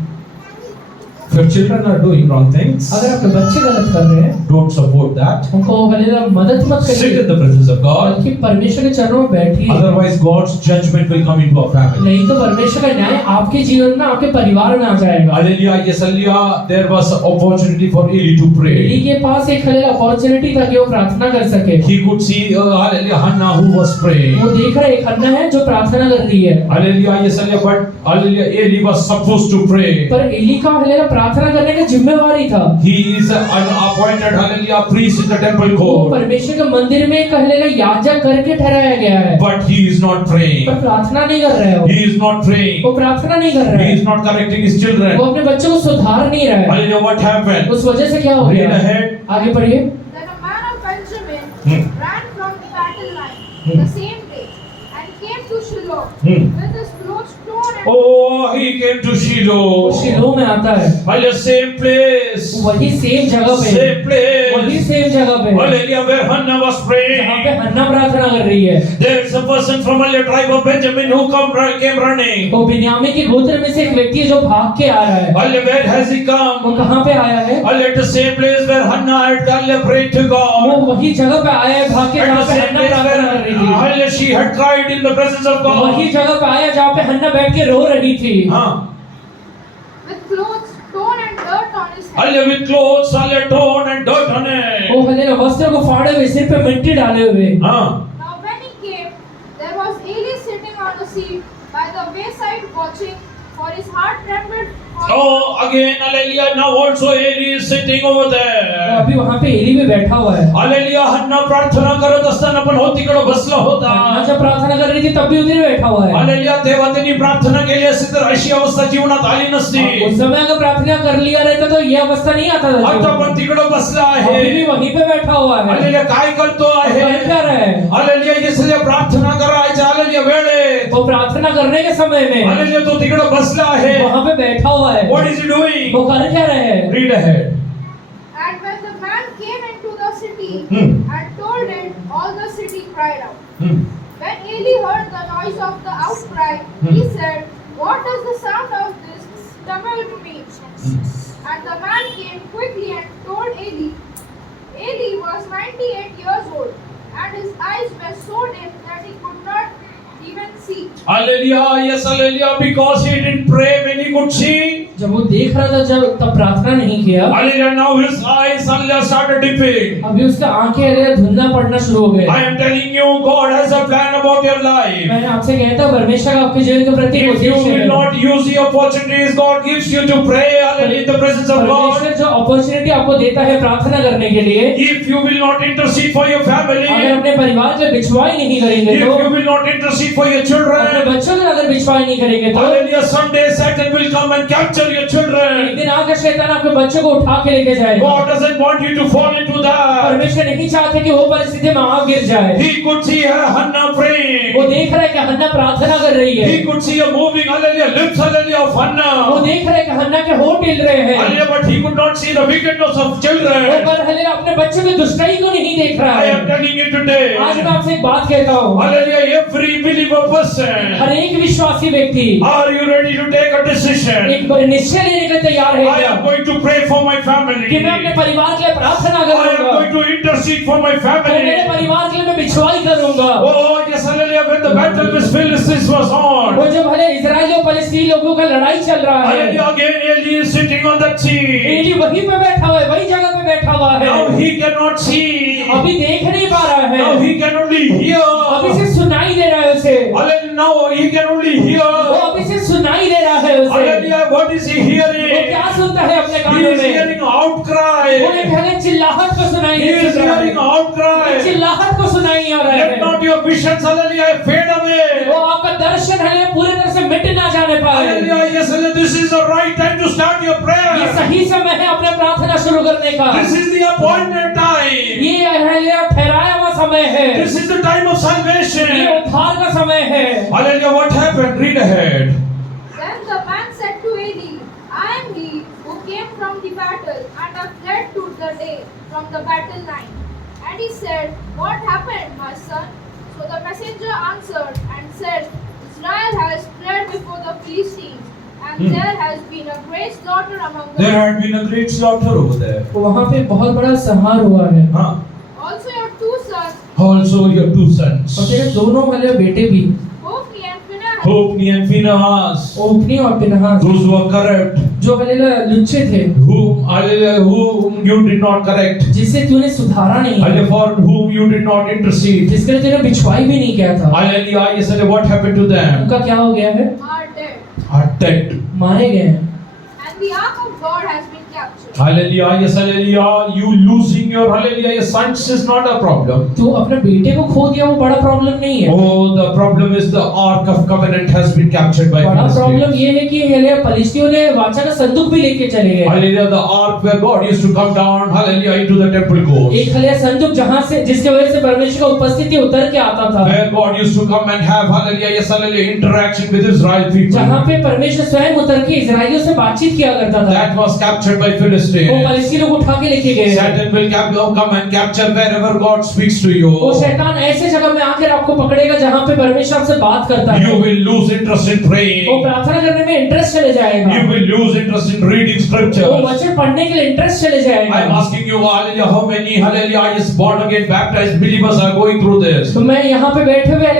If your children are doing wrong things, अगर आपके बच्चे गलत कर रहे हैं, don't support that. उनको हालेलुया मदद मत Sit करिए, in the presence of God. बल्कि परमेश्वर के चरणों में बैठिए। Otherwise, God's judgment will come into our family. नहीं तो परमेश्वर का न्याय आपके जीवन में, आपके परिवार में आ जाएगा। Hallelujah, yes, hallelujah. There was an opportunity for Eli to Eli pray. के पास एक हालेलुया अपॉर्चुनिटी था कि वो प्रार्थना कर सके। He could see, hallelujah, Hannah who was praying. वो देख रहा है एक हन्ना है जो प्रार्थना कर रही है, Hallelujah, yes, hallelujah. But hallelujah, Eli was supposed to pray. पर एली का हालेलुया प्रार्थना करने का जिम्मेवारी था। He is an appointed, hallelujah, priest in the temple वो court. परमेश्वर के मंदिर में एक हालेलुया याजक करके ठहराया गया है, But he is not praying. पर प्रार्थना नहीं कर रहा है। He is not praying. वो प्रार्थना नहीं कर रहा He है, is not correcting his वो children. अपने बच्चों को सुधार नहीं रहा है। Hallelujah, what happened? उस वजह से क्या हो Read गया? ahead. आगे पढ़िए। Then a man of Benjamin Hmm. ran from the battle line Hmm. the same day and came to Shiloh Hmm. with his clothes torn and Oh, he came to वो Shiloh. शिलो में आता है, Hallelujah, same place. वही सेम जगह पे, Same वही place. Same जगह पे Hallelujah, where Hannah was जहाँ पे praying. हन्ना प्रार्थना कर रही है। There is a person from the tribe of Benjamin who came running. वो बिन्यामीन के गोत्र में से एक व्यक्ति है जो भाग के आ रहा है। Hallelujah, where has he वो come? कहाँ पे आया है? Hallelujah, the same place where Hannah had hallelujah, prayed to वो God. वही जगह पे आया है भाग के At जहाँ the पे same हन्ना place प्रार्थना कर रही where थी। hallelujah, she had cried in the presence of वही God. जगह पे आया जहाँ पे हन्ना बैठ के रो रही थी। with clothes torn and dirt on his head. Hallelujah, with clothes, hallelujah, torn and dirt on वो it. हालेलुया वस्त्र को फाड़े हुए, सिर पे मिट्टी डाले हुए। Now when he came, there was Eli sitting on a seat by the wayside watching, for his heart trembled. Oh, again, hallelujah, now also Eli is sitting over वो there. अभी वहाँ पे एली भी बैठा हुआ है। Hallelujah, Hannah प्रार्थना करत असताना पण हो तिकडं बसला होता. हन्ना जब प्रार्थना कर रही थी तब भी उधर ही बैठा हुआ है। हालेलुया, तेव्हा त्यांनी प्रार्थना केली असती तर अशी अवस्था जीवनात आली नसती. उस समय अगर प्रार्थना कर लिया रहता तो ये अवस्था नहीं आता था आता जीवन पण में। तिकडं बसला अभी आहे. भी वहीं पे बैठा हुआ है। हालेलुया, काय करतो वो आहे? कर क्या रहा है? हालेलुया, येशूला प्रार्थना करायच्या हालेलुया वेळेत. वो प्रार्थना करने के समय में हालेलुया, तो तिकडं बसला आहे. वहाँ पे बैठा हुआ है। What is he doing? वो कर क्या रहे हैं? Read ahead. And when the man came into the city Hmm. and told it, all the city cried out. Hmm. When Eli heard the noise of the outcry, he said, "What does the sound of this tumult mean?" And the man came quickly and told Eli. Eli was 98 years old, and his eyes were so dim that he could not even see. Hallelujah, yes, hallelujah, because he didn't pray when he could see. जब वो देख रहा था जब तब प्रार्थना नहीं किया, Hallelujah, now his eyes hallelujah started dipping. अभी उसका आंखें हालेलुया धुंधला पड़ना शुरू हो गए। I am telling you, God has a plan about your life. मैंने आपसे कहता हूँ परमेश्वर का आपके जीवन के प्रति If you उद्देश्य will है। not use the opportunities God gives you to pray, hallelujah, in the presence of God. परमेश्वर जो अपॉर्चुनिटी आपको देता है प्रार्थना करने के लिए, If you will not intercede for your family, अगर if अपने परिवार से बिछवाई नहीं करेंगे तो, you will not intercede for your अपने children, बच्चों से अगर बिछवाई नहीं करेंगे तो hallelujah, someday Satan will come and capture your एक children. दिन आकर शैतान आपके बच्चों को उठा के लेके जाएगा। God doesn't want you to fall into that. परमेश्वर नहीं चाहते कि वो परिस्थिति में आप गिर जाए। He could see Hannah वो praying. देख रहा है कि हन्ना प्रार्थना कर रही है। He could see a moving, hallelujah, lips, hallelujah, of वो Hannah. देख रहा है कि हन्ना के होंठ हिल रहे हैं। Hallelujah, but he could not see the wickedness of वो children. पर हालेलुया अपने बच्चों की दुष्टाई को नहीं देख रहा I है। am telling you today. आज मैं आपसे एक बात कहता हूँ, Hallelujah, every believer person. हर एक विश्वासी व्यक्ति Are you ready to take a decision? एक निश्चय लेने के लिए तैयार है I क्या? am going to pray for my family. कि मैं अपने परिवार के लिए प्रार्थना I am करूंगा, going to intercede for my तो मेरे family. परिवार के लिए मैं बिछवाई करूंगा। Oh, yes, hallelujah, when the battle with Philistines was on. वो जब भले इजराइल और फलस्तीन लोगों का लड़ाई चल रहा है, Hallelujah, again Eli is sitting on that seat. वहीं पे बैठा हुआ है, वही जगह पे बैठा हुआ है। Now he cannot see. अभी देख नहीं पा रहा है, Now he can only hear. अभी से सुनाई दे रहा है उसे, Hallelujah. Now he can only वो hear. अभी से सुनाई दे रहा है उसे। Hallelujah. What is he वो hearing? क्या सुनता है अपने He कानों is में? hearing outcry. वो एक हले चिल्लाहट को सुनाई He is दे रहा hearing है, outcry. चिल्लाहट को सुनाई आ रहा Let है। not your visions, hallelujah, fade वो away. आपका दर्शन है पूरी तरह से मिट ना जाने पाए। Hallelujah. Yes, hallelujah. This is the right time to start your ये prayer. सही समय है अपने प्रार्थना शुरू करने का। This is the appointed time. ये है ठहराया हुआ समय है, This is the time of ये salvation. उद्धार का समय है। Hallelujah. What happened? Read ahead. Then the man said to Eli, I am he who came from the battle and have fled to the day from the battle line. And he said, What happened, my son? So the messenger answered and said, Israel has fled before the Philistines, and there has been a great slaughter among There them. had been a great slaughter over there. वहाँ पे बहुत बड़ा संहार हुआ है, Huh? Also your two sons, Also your two sons, और तेरे दोनों वाले बेटे भी, Hophni and Phinehas, Hophni and Phinehas, ओपनी और Phinehas, those who were corrupt, जो वाले लुच्चे थे, whom you did not correct, जिसे तूने सुधारा नहीं है, and for whom you did not intercede. जिसके लिए तूने बिछवाई भी नहीं किया था, Hallelujah. Yes, hallelujah. What happened to them? उनका क्या हो गया है? are dead, Are dead. मारे गए हैं। and the ark of God has been captured. Hallelujah. Yes, hallelujah. You losing your hallelujah, your sons is not a problem. तो अपने बेटे को खो दिया वो बड़ा प्रॉब्लम नहीं है। Oh, the problem is the Ark of Covenant has been captured by बड़ा प्रॉब्लम Philistines. ये है कि हेले फलिस्तियों ने वाचा का संदूक भी लेके चले गए। Hallelujah. The Ark where God used to come down, hallelujah, into the temple courts. एक हले संदूक जहाँ से जिसके वजह से परमेश्वर का उपस्थिति उतर के आता था, Where God used to come and have, hallelujah, yes, hallelujah, interaction with Israel जहाँ people. पे परमेश्वर स्वयं उतर के इजराइलियों से बातचीत किया करता था, That was captured by वो Philistines. फलिस्ती लोग उठा के लेके गए। Satan will come and capture wherever God speaks to you. वो शैतान ऐसे जगह में आकर आपको पकड़ेगा जहाँ पे परमेश्वर आपसे बात करता है। You will lose interest in वो praying. प्रार्थना करने में इंटरेस्ट चले जाएगा, You will lose interest in reading वो scriptures. वचन पढ़ने के लिए इंटरेस्ट चले I am जाएगा। asking you, hallelujah, how many, hallelujah, yes, born again baptized believers are going through this? तो मैं यहाँ पे बैठे हुए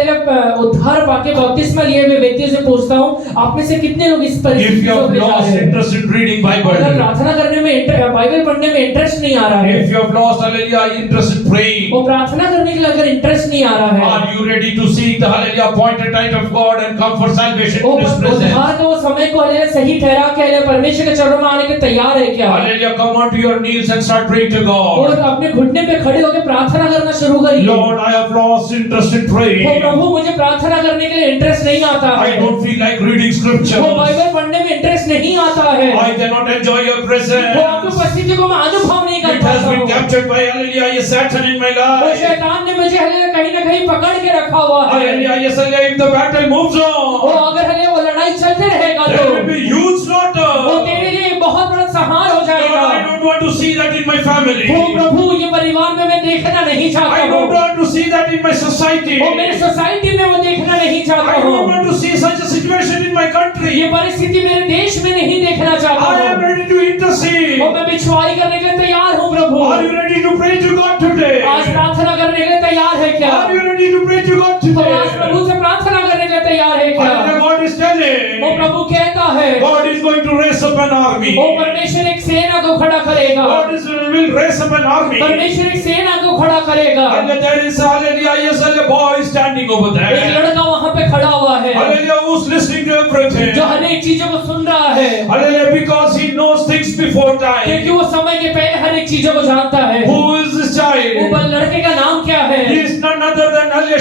उद्धार पाके बपतिस्मा लिए हुए व्यक्तियों से पूछता हूँ, आप में से कितने लोग इस If परिस्थिति you से have गुजर lost रहे हैं? interest in reading अगर Bible, प्रार्थना करने में बाइबल पढ़ने में इंटरेस्ट नहीं आ रहा है, if you have lost, hallelujah, interest in praying, वो प्रार्थना करने के लिए अगर इंटरेस्ट नहीं आ रहा है, are you ready to seek the, hallelujah, appointed time of God and come for salvation वो in His presence? उद्धार का वो समय को हले सही ठहरा के हले परमेश्वर के चरणों में आने के तैयार है क्या? Hallelujah, come on to your knees and start praying to और God. अपने घुटने पे खड़े होकर प्रार्थना करना शुरू करिए। Lord, I have lost interest in वो praying. प्रभु मुझे प्रार्थना करने के लिए इंटरेस्ट नहीं आता I है, don't feel like reading वो scriptures. बाइबल पढ़ने में इंटरेस्ट नहीं आता है, I cannot enjoy your वो presence. आपकी उपस्थिति को मैं अनुभव नहीं कर It has पाता been हूँ। captured by, hallelujah, yes, Satan in my वो life. शैतान ने मुझे हले कहीं ना कहीं पकड़ के रखा हुआ है। Hallelujah, yes, hallelujah, if the battle moves वो on, अगर हले वो लड़ाई चलते रहेगा there will तो be huge वो slaughter. तेरे लिए एक बहुत बड़ा संहार हो Lord, जाएगा। I don't want to see that in my family. वो प्रभु ये परिवार में मैं देखना नहीं चाहता I हूँ, don't want to see that in my society. वो मेरे सोसाइटी में वो देखना नहीं चाहता I don't हूँ, want to see such a situation in my country. ये परिस्थिति मेरे देश में नहीं देखना चाहता I am हूँ। ready to intercede. वो मैं बिछवाई करने के लिए तैयार हूँ प्रभु। Are you ready to pray to God today? आज प्रार्थना करने के लिए तैयार है क्या? Are you ready to pray to God तो आज today? प्रभु से प्रार्थना करने के लिए तैयार है क्या? Hallelujah, God is वो telling, प्रभु कहता है God is going to raise up an army. वो परमेश्वर एक सेना को खड़ा करेगा, Will raise up an army. परमेश्वर एक सेना को खड़ा करेगा। And there is, hallelujah, yes, a boy standing over एक there. लड़का वहाँ पे खड़ा हुआ है Hallelujah, who's listening to everything. जो हर एक चीजों को सुन रहा है, Hallelujah, because he knows things before time. क्योंकि वो समय के पहले हर एक चीजों को जानता है। Who is this वो child? लड़के का नाम क्या है? He is none other than, hallelujah,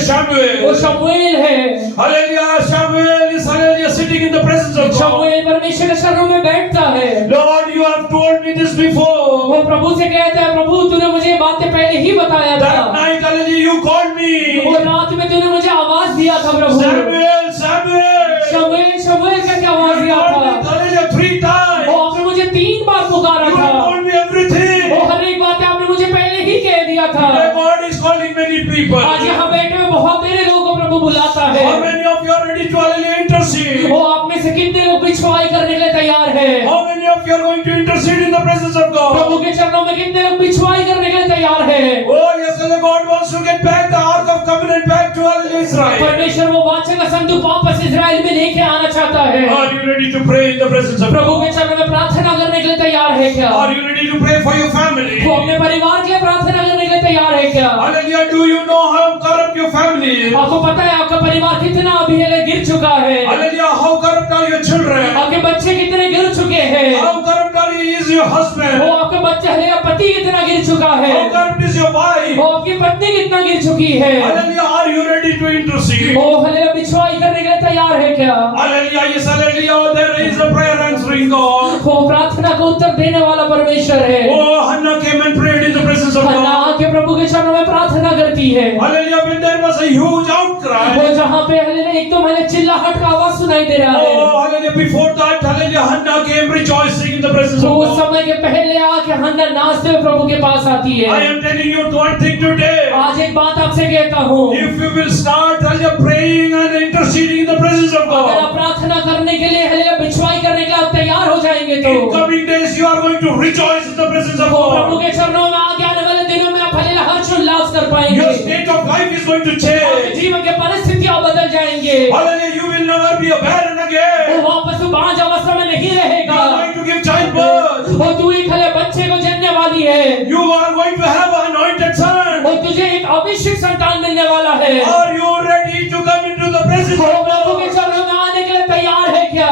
वो Samuel. शमूएल है। Hallelujah, Samuel is, hallelujah, sitting in the presence of God. शमूएल परमेश्वर के चरणों में बैठता है। Lord, you have told me this before. वो प्रभु से कहता है, प्रभु तूने मुझे ये बातें पहले ही बताया That था। night, hallelujah, you called वो me. रात में तूने मुझे आवाज दिया था प्रभु। Samuel, Samuel. शमूएल शमूएल करके आवाज You दिया called me, था। hallelujah, 3 times. वो आपने मुझे 3 बार पुकारा You था। have told me everything. वो हर एक बात आपने मुझे पहले ही कह दिया था। Today God is calling many people. आज यहाँ बैठे हुए बहुत तेरे लोगों को प्रभु बुलाता है। How many of you are ready to, hallelujah, intercede? वो आप में से कितने लोग बिछवाई करने के लिए तैयार है? How many of you are going to intercede in the presence of प्रभु God? के चरणों में कितने लोग बिछवाई करने के लिए तैयार है? Oh, yes, hallelujah, God wants to get back the Ark of Covenant back to, hallelujah, Israel. परमेश्वर वो वाचा का संदूक वापस इजराइल में लेके आना चाहता है। Are you ready to pray in the presence of प्रभु God? के चरणों में प्रार्थना करने के लिए तैयार है क्या? Are you ready to pray for your family? वो अपने परिवार के लिए प्रार्थना करने के लिए तैयार है क्या? Hallelujah. Do you know how corrupt your family is? आपको पता है आपका परिवार कितना अभी गिर चुका है? Hallelujah. How corrupt are your children? आपके बच्चे कितने गिर चुके हैं? How corrupt is your husband? वो आपका बच्चा है, पति कितना गिर चुका है? How corrupt is your wife? वो आपकी पत्नी कितना गिर चुकी है? Hallelujah. Are you ready to intercede? वो हले बिछवाई करने के लिए तैयार है क्या? Hallelujah. Yes, hallelujah. There is a prayer answering God. वो प्रार्थना को उत्तर देने वाला परमेश्वर है। Oh, Hannah came and prayed in the presence of हन्ना God. आके प्रभु के चरणों में प्रार्थना करती है। Hallelujah. When there was a huge outcry. वो जहाँ पे हले एकदम हले चिल्लाहट का आवाज सुनाई दे रहा है। Oh, hallelujah. Before that, hallelujah, Hannah came rejoicing in the presence तो of उस God. समय के पहले आके हन्ना नाचते हुए प्रभु के पास आती I है। am telling you one thing today. आज एक बात आपसे कहता हूँ, If you will start, hallelujah, praying and interceding in the presence of अगर आप God, प्रार्थना करने के लिए हले बिछवाई करने के लिए आप तैयार हो जाएंगे तो in coming days you are going to rejoice in the presence of प्रभु God. के चरणों में आगे आने वाले दिनों में आप हले हर्ष उल्लास कर Your पाएंगे। state of life is going to आपके change. जीवन के परिस्थितियां बदल जाएंगे। Hallelujah, you will never be a barren वो again. वापस बांझ अवस्था में नहीं You रहेगा। are going to give childbirth. वो तू एक हले बच्चे को जन्मने वाली है। You are going to have an anointed son. वो तुझे एक अभिषेक संतान मिलने वाला है। Are you ready to come into the presence वो of प्रभु के God? चरणों में आने के लिए तैयार है क्या?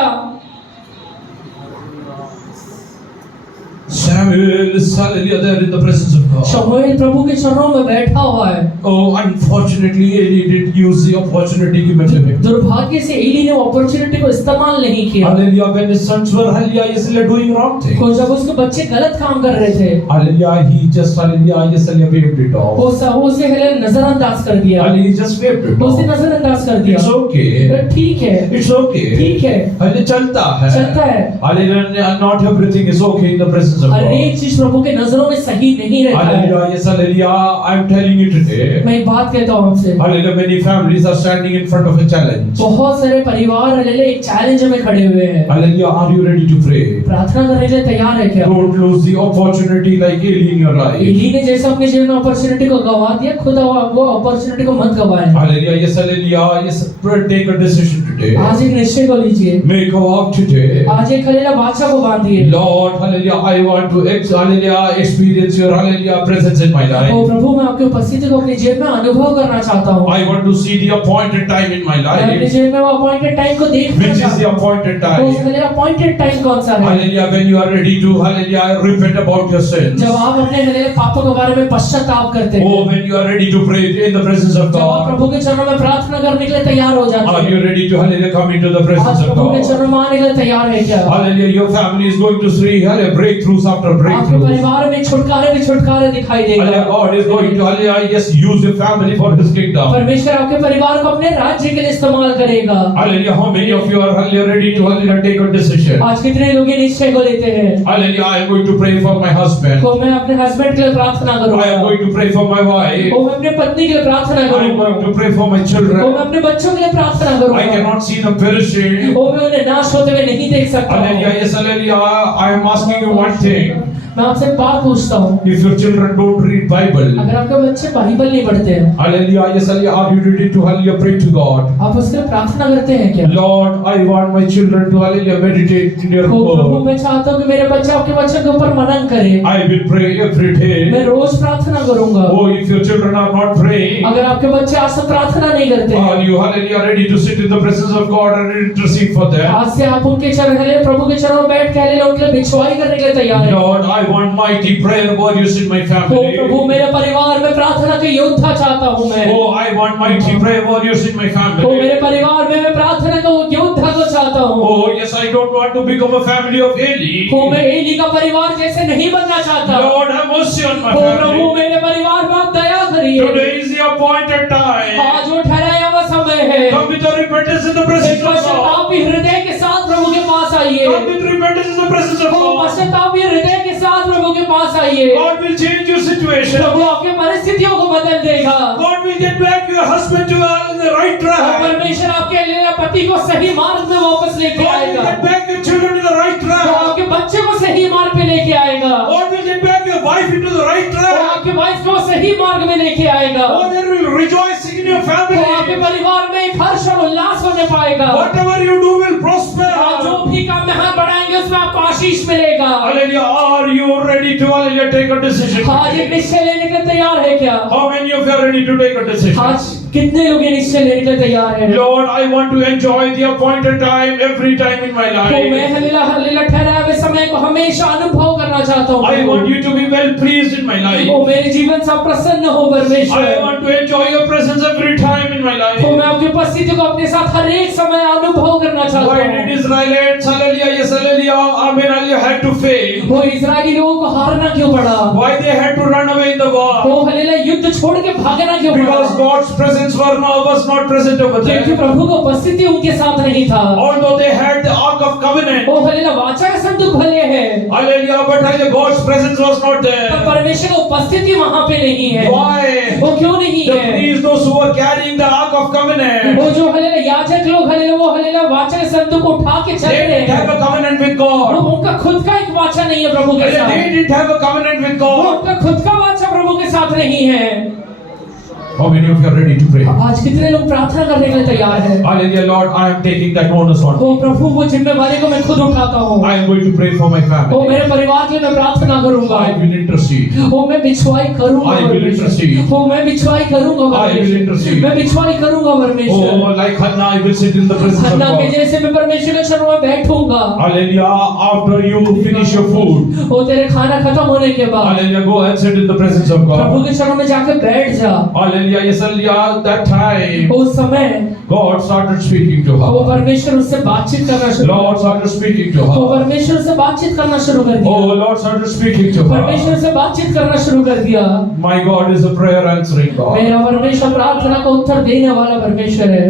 Samuel is hallelujah there in the presence of God. शमूएल प्रभु के चरणों में बैठा हुआ है। Oh, unfortunately, Eli didn't use the opportunity given to him. दुर्भाग्य से एली ने अपॉर्चुनिटी को इस्तेमाल नहीं किया। Hallelujah, when his sons were hallelujah, yes, doing wrong thing. तो जब उसके बच्चे गलत काम कर रहे थे, Hallelujah, he just hallelujah, yes, waved it off. वो उसे हले नजरअंदाज कर दिया। Hallelujah, he just waved it उसे off. नजरअंदाज कर दिया। It's okay. ठीक है, It's okay. ठीक है, हल्ले चलता है. चलता है। Hallelujah, not everything is okay in the presence of हर God. एक चीज प्रभु के नजरों में सही नहीं रहता है। Hallelujah, yes, hallelujah. I'm telling you today. मैं एक बात कहता हूँ आपसे, Hallelujah, many families are standing in front of a challenge. बहुत सारे परिवार हले एक चैलेंज में खड़े हुए हैं। Hallelujah, are you ready to pray? प्रार्थना करने के लिए तैयार है क्या? Don't lose the opportunity like Eli in your life. Eli ने जैसे अपने जीवन में अपॉर्चुनिटी को गवा दिया, खुद वो अपॉर्चुनिटी को मत गवाएं। Hallelujah, yes, hallelujah. Yes, take a decision today. आज एक निश्चय को लीजिए। Make a vow today. आज एक हलेला बादशाह को बांधिए। Lord, hallelujah, I want to hallelujah, experience your hallelujah presence in my ओ life. प्रभु, मैं आपकी उपस्थिति को अपने जीवन में अनुभव करना चाहता हूँ। I want to see the appointed time in my मैं अपने life. जीवन में वो अपॉइंटेड टाइम को देखना Which is चाहता the हूँ। appointed तो time? मेरा अपॉइंटेड टाइम कौन सा है? Hallelujah, when you are ready to hallelujah, repent about your sins. जब आप अपने हलेले पापों के बारे में पश्चाताप करते हैं, Oh, when you are ready to pray in the presence of जब आप God. प्रभु के चरणों में प्रार्थना करने के लिए तैयार हो जाते Are हैं, you ready to hallelujah come into the presence आज of प्रभु के God? चरणों में आने के लिए तैयार है क्या? Hallelujah, your family is going to see hallelujah breakthroughs after आपके breakthroughs. परिवार में छुटकारे दिखाई देगा। Hallelujah, God is going to hallelujah, yes, use your family for His kingdom. परमेश्वर आपके परिवार को अपने राज्य के लिए इस्तेमाल करेगा। Hallelujah, how many of you are hallelujah ready to hallelujah take a decision? आज कितने लोग ये निश्चय को लेते हैं? Hallelujah, I am going to pray for my husband. तो मैं अपने हस्बैंड के लिए प्रार्थना I am करूंगा। going to pray for my wife. वो मैं अपने पत्नी के लिए प्रार्थना I am करूंगा। going to pray for my वो children. मैं अपने बच्चों के लिए प्रार्थना I करूंगा। cannot see them perishing. वो मैं उन्हें नाश होते हुए नहीं देख सकता हूँ। Hallelujah, yes, hallelujah. I am asking you one thing. मैं आपसे एक बात पूछता हूँ, If your children don't read Bible, अगर आपके बच्चे बाइबल नहीं पढ़ते हैं, hallelujah, yes, hallelujah, are you ready to hallelujah pray to God? आप उसके लिए प्रार्थना करते हैं क्या? Lord, I want my children to hallelujah meditate in your तो प्रभु, word. मैं चाहता हूँ कि मेरे बच्चे आपके बच्चों के ऊपर मनन करें। I will pray every मैं day. रोज प्रार्थना करूंगा। Oh, if your children are not praying, अगर आपके बच्चे आज से प्रार्थना नहीं करते हैं, are you hallelujah ready to sit in the presence of God and intercede for them? आज से आप उनके चरण हले प्रभु के चरणों में बैठ के हले उनके लिए बिछवाई करने के लिए तैयार हैं। Lord, I want mighty prayer warriors in my ओ family. प्रभु, मेरे परिवार में प्रार्थना के योद्धा चाहता हूँ मैं। Oh, I want mighty prayer warriors in my ओ family. मेरे परिवार में मैं प्रार्थना का योद्धा को चाहता हूँ। Oh, yes, I don't want to become a family of Eli. ओ मैं एली का परिवार जैसे नहीं बनना चाहता। Lord, have mercy on my ओ प्रभु, family. मेरे परिवार में आप दया करिए। Today is the appointed time. आज वो ठहराया हुआ समय है। Come with the repentance in the presence एक of God. पश्चातापी हृदय के साथ प्रभु के पास आइए। Come with repentance in the presence of ओ God. पश्चातापी हृदय के साथ प्रभु के पास आइए। God will change your situation. प्रभु आपके परिस्थितियों को बदल देगा। God will get back your husband to the right और track. परमेश्वर आपके लिए पति को सही मार्ग में वापस लेके God will आएगा। get back your children to the right वो track. आपके बच्चे को सही मार्ग पे लेके आएगा। God will get back your wife into the right वो track. आपके वाइफ को सही मार्ग में लेके आएगा। Oh, there will rejoicing in your वो आपके family. परिवार में एक हर्ष और उल्लास होने पाएगा। Whatever you do will आप जो prosper. भी काम में हाथ बढ़ाएंगे उसमें आपको आशीष मिलेगा। Hallelujah. Are to hallelujah take a decision? आज एक निश्चय लेने के लिए तैयार है क्या? How many of you are ready to take a decision? आज कितने लोग ये निश्चय लेने के लिए तैयार हैं? Lord, I want to enjoy the appointed time every time in my तो मैं life. हल्लेलुया ठहराए हुए समय को हमेशा अनुभव करना चाहता हूँ। I want you to be well pleased in my life. वो मेरे जीवन से प्रसन्न हो परमेश्वर। I want to enjoy your presence every time in my life. तो मैं आपकी उपस्थिति को अपने साथ हर एक समय अनुभव करना चाहता Why did हूँ। Israelites, hallelujah, yes, hallelujah, amen, hallelujah, had to fail? वो इजरायली लोगों को हारना क्यों पड़ा? Why they had to run away in the war? वो हल्लेलुया युद्ध छोड़ के भागना क्यों Because पड़ा? God's presence was not present over क्योंकि there. प्रभु का उपस्थिति उनके साथ नहीं था। Although they had the Ark of Covenant, वो हल्लेलुया वाचा का संदूक भले है, hallelujah, but hallelujah, God's presence was not पर there. परमेश्वर की उपस्थिति वहाँ पे नहीं है। Why? वो क्यों नहीं The है? priests, those who were carrying the Ark of Covenant, वो जो हल्लेलुया याजक लोग हल्लेलुया वो हल्लेलुया वाचा के संदूक को उठा के चल they रहे didn't have हैं। a covenant with वो God. उनका खुद का एक वाचा नहीं है प्रभु के साथ। They didn't have a covenant with वो God. उनका खुद का वाचा प्रभु के साथ नहीं है। How many of you are ready to pray? आज कितने लोग प्रार्थना करने के लिए तैयार हैं? Hallelujah, Lord, I am taking that onus on me. वो प्रभु वो जिम्मेवारी को मैं खुद उठाता हूँ। I am going to pray for my वो family. मेरे परिवार के लिए मैं प्रार्थना करूँगा। I will intercede. वो मैं बिछवाई करूँगा I will परमेश्वर। intercede. वो मैं बिछवाई करूँगा I will परमेश्वर। intercede. मैं बिछवाई करूँगा परमेश्वर। Oh, like Hannah, I will sit in the presence of हन्ना के God. जैसे मैं परमेश्वर के चरणों में बैठूंगा। Hallelujah, after you finish your food, वो तेरे खाना खत्म होने के बाद hallelujah, go and sit in the presence of प्रभु God. के चरणों में जाके बैठ जा। Hallelujah, yes, hallelujah, that time, उस समय God started speaking to वो her. परमेश्वर उससे बातचीत करना शुरू Lord started speaking to वो her. परमेश्वर उससे बातचीत करना शुरू कर Oh, दिया। Lord started speaking to परमेश्वर her. से बातचीत करना शुरू कर दिया। My God is a prayer answering God. मेरा परमेश्वर प्रार्थना का उत्तर देने वाला परमेश्वर है।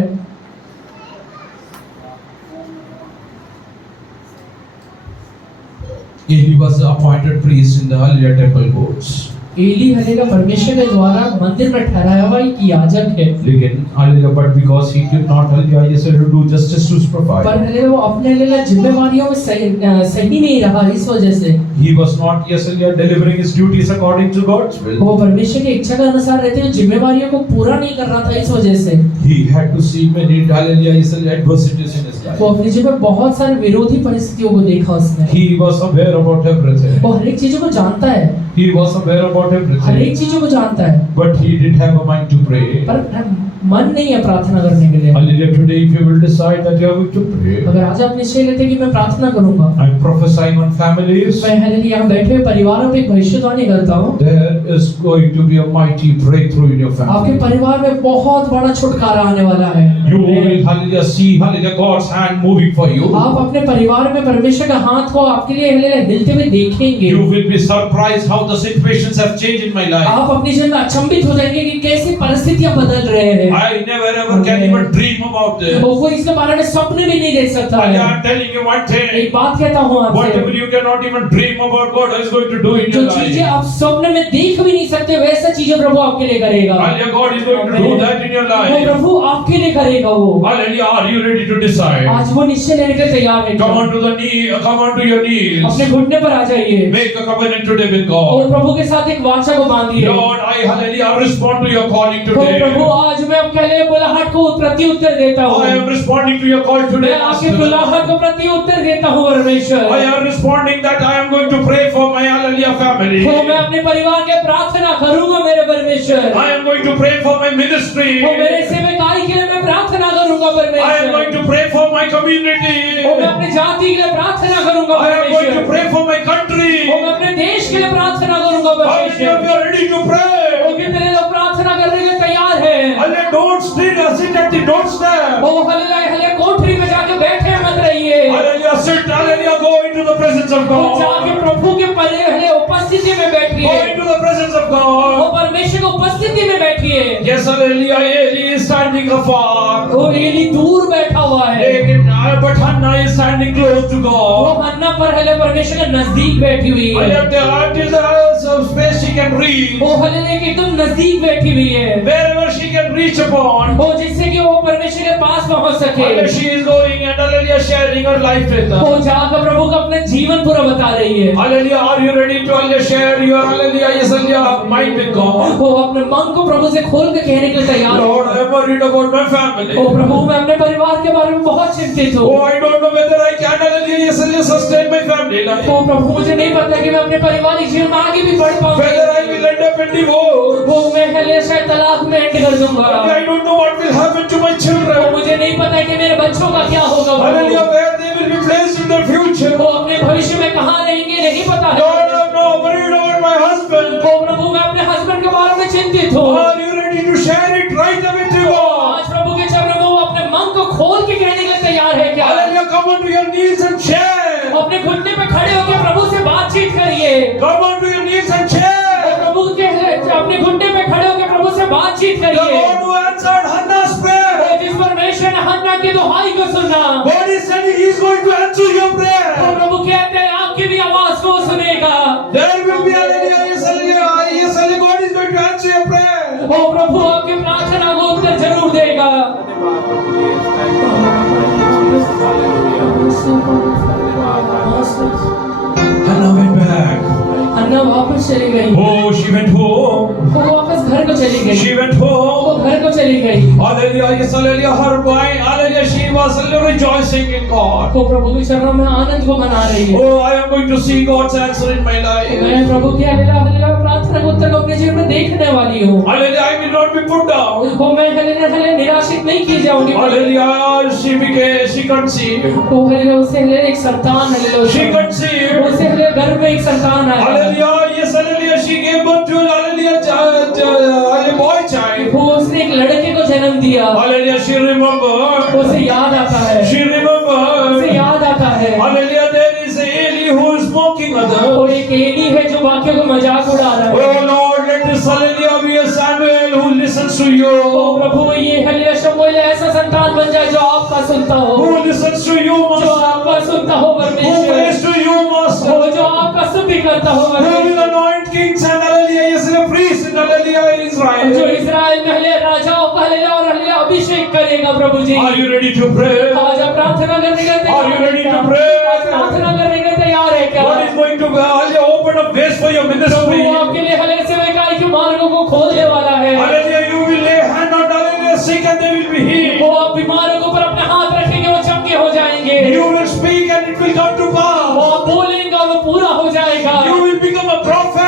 Eli was the appointed priest in the Hallelujah temple courts. Eli hallelujah परमेश्वर के द्वारा मंदिर में ठहराया हुआ एक याजक है। Again, hallelujah, but because he did not, hallelujah, yes, to do justice to his पर profile, हल्लेलुया वो अपने हल्लेलुया जिम्मेवारियों में सही नहीं रहा, इस वजह से he was not, yes, hallelujah, delivering his duties according to God's will. वो परमेश्वर की इच्छा के अनुसार रहते हुए जिम्मेवारियों को पूरा नहीं कर रहा था, इस वजह से He had to see many, hallelujah, yes, hallelujah, adversities in his life. वो अपने जीवन में बहुत सारे विरोधी परिस्थितियों को देखा उसने। He was aware about everything. वो हर एक चीजों को जानता है, He was aware about हर everything. एक चीजों को जानता है, But he didn't have a mind to pray. पर मन नहीं है प्रार्थना करने के लिए। Hallelujah, today if you will decide that you are going to pray, अगर आज आप निश्चय लेते कि मैं प्रार्थना करूंगा, I'm prophesying on families, मैं हल्लेलुया यहाँ बैठे हुए परिवारों पे भविष्यवाणी करता हूँ, there is going to be a mighty breakthrough in your आपके family. परिवार में बहुत बड़ा छुटकारा आने वाला है। You will, hallelujah, see, hallelujah, God's hand moving for you. आप अपने परिवार में परमेश्वर का हाथ को आपके लिए हल्लेलुया हिलते हुए देखेंगे। You will be surprised how the situations have changed in my life. आप अपनी जीवन में अचंभित हो जाएंगे कि कैसी परिस्थितियां बदल रहे हैं। I never ever can even dream about this. वो कोई इसके बारे में स्वप्न भी नहीं देख सकता And है। I'm telling you one thing. एक बात कहता हूँ Whatever आपसे, you cannot even dream about, God is going to do in जो your चीजें life. आप स्वप्न में देख भी नहीं सकते वैसा चीजें प्रभु आपके लिए करेगा। Hallelujah, God is going to do that in your वो life. प्रभु आपके लिए करेगा वो। Hallelujah, are you ready to decide? आज वो निश्चय लेने के लिए तैयार है। Come on to the knee, come on to your knees. अपने घुटने पर आ जाइए Make a covenant today with और God. प्रभु के साथ एक वाचा को बांधिए। Lord, I, hallelujah, respond to your calling तो प्रभु today. आज मैं आपके लिए बुलाहट को प्रति उत्तर देता हूँ। I am responding to your call today, मैं आपके Master. बुलाहट को प्रति उत्तर देता हूँ परमेश्वर। I am responding that I am going to pray for my hallelujah family. तो मैं अपने परिवार के प्रार्थना करूंगा मेरे परमेश्वर। I am going to pray for my ministry. वो मेरे सेवकाई के लिए मैं प्रार्थना करूंगा I am परमेश्वर। going to pray for my community. वो मैं अपनी जाति के लिए प्रार्थना करूंगा I am going to परमेश्वर। pray for my country. वो मैं अपने देश के लिए प्रार्थना करूंगा How many of परमेश्वर। you are ready to pray? वो कितने लोग प्रार्थना करने के लिए तैयार हैं? Hallelujah, don't sit at the doorstep. वो हल्लेलुया हल्लेलुया कोठरी में जाके बैठे मत रहिए। Hallelujah, sit, hallelujah, go into the presence of वो जाके God. प्रभु के हल्लेलुया उपस्थिति में Go बैठिए। into the presence of वो God. परमेश्वर की उपस्थिति में बैठिए। Yes, hallelujah, Eli is standing afar. वो एली दूर बैठा हुआ है। But Hannah is standing close to वो God. हन्ना पर हल्लेलुया परमेश्वर के नजदीक बैठी हुई है। Hallelujah, there are desires of space she can reach. वो हल्लेलुया के एकदम नजदीक बैठी हुई है। Wherever she can can reach upon. वो जिससे कि वो परमेश्वर के पास पहुंच सके। Hallelujah, she is going and hallelujah, sharing her life with us. वो जाकर प्रभु का अपना जीवन पूरा बता रही है। Hallelujah, are you ready to hallelujah share your hallelujah, yes, hallelujah, mind with God? वो अपने मन को प्रभु से खोल के कहने के लिए तैयार है। Lord, I am worried about my family. ओ प्रभु, मैं अपने परिवार के बारे में बहुत चिंतित हूँ। Oh, I don't know whether I can hallelujah, yes, hallelujah, sustain my family life. ओ प्रभु, मुझे नहीं पता कि मैं अपने पारिवारिक जीवन में आगे भी बढ़ पाऊंगा। Whether I will end up in divorce. वो मैं हले शायद तलाक में एंड कर दूंगा। I don't know what will happen to my वो children. मुझे नहीं पता कि मेरे बच्चों का क्या होगा। Hallelujah, where they will be placed in the future. वो अपने भविष्य में कहाँ रहेंगे नहीं पता है। Lord, I am now worried about my husband. ओ प्रभु, मैं अपने हस्बैंड के बारे में चिंतित हूँ। Are you ready to share it right away to God? आज प्रभु के चरणों में वो अपने मन को खोल के कहने के लिए तैयार है क्या? Hallelujah, come on to your knees and share. अपने घुटने पे खड़े होकर प्रभु से बातचीत करिए। Come on to your knees and share. प्रभु के अपने घुटने पे खड़े होकर प्रभु से बातचीत The करिए। Lord who answered Hannah's prayer. जिस परमेश्वर ने हन्ना की दुहाई को सुना, God is saying He is going to answer your वो prayer. प्रभु कहते हैं आपकी भी आवाज को सुनेगा। There will be hallelujah, yes, hallelujah, yes, hallelujah. God is going to answer your prayer. वो प्रभु आपकी प्रार्थना को उत्तर जरूर देगा। Hannah went back. हन्ना वापस चली गई। Oh, she went home. वो वापस घर को चली गई। She went वो home. घर को चली गई। Hallelujah, yes, hallelujah. Her mind, hallelujah, she was hallelujah, rejoicing in God. वो प्रभु के चरणों में आनंद को मना रही है। Oh, I am going to see God's answer in my life. मैं प्रभु की हल्लेलुया प्रार्थना को उत्तर को अपने जीवन में देखने वाली हूँ। Hallelujah, I will not be put down. वो मैं हल्लेलुया निराशित नहीं की जाऊंगी। Hallelujah, she conceived. वो हल्लेलुया उसे हल्लेलुया एक संतान She हल्लेलुया conceived. उसे हल्लेलुया गर्भ में एक संतान आया। Hallelujah, yes, hallelujah. She gave birth to hallelujah, a boy child. वो उसने एक लड़के को जन्म दिया। Hallelujah, she remembered. उसे याद आता है। She उसे remembered. याद आता है। Hallelujah, there is Eli who is mocking others. और एक एली है जो वाक्यों को मजाक उड़ा रहा है। Oh Lord, let this hallelujah be a Samuel who listens to ओ you. प्रभु, ये हल्लेलुया शमूएल ऐसा संतान बन जाए जो आपका सुनता हो, Who listens to you, जो Master. आपका सुनता हो Who परमेश्वर, prays to you, Master. वो जो आपका स्तुति करता हो Who will परमेश्वर, anoint kings and hallelujah, yes, and a priest in hallelujah जो Israel. इस्राएल में हल्लेलुया राजाओं का हल्लेलुया और हल्लेलुया अभिषेक करेगा प्रभु जी। Are you ready to pray? आज आप प्रार्थना करने का तैयार Are you है ready क्या? to pray? आज प्रार्थना करने का तैयार है क्या? God is going to hallelujah, open up ways for your ministry. वो आपके लिए हल्लेलुया सेवकाई के मार्गों को खोलने वाला है। Hallelujah, you will lay hand on hallelujah sick and they will be healed. वो आप बीमारों के ऊपर अपने हाथ रखेंगे, वो चंगे हो जाएंगे। You will speak and it will come to वो pass. आप बोलेंगे और वो पूरा हो जाएगा। You will become a वो prophet.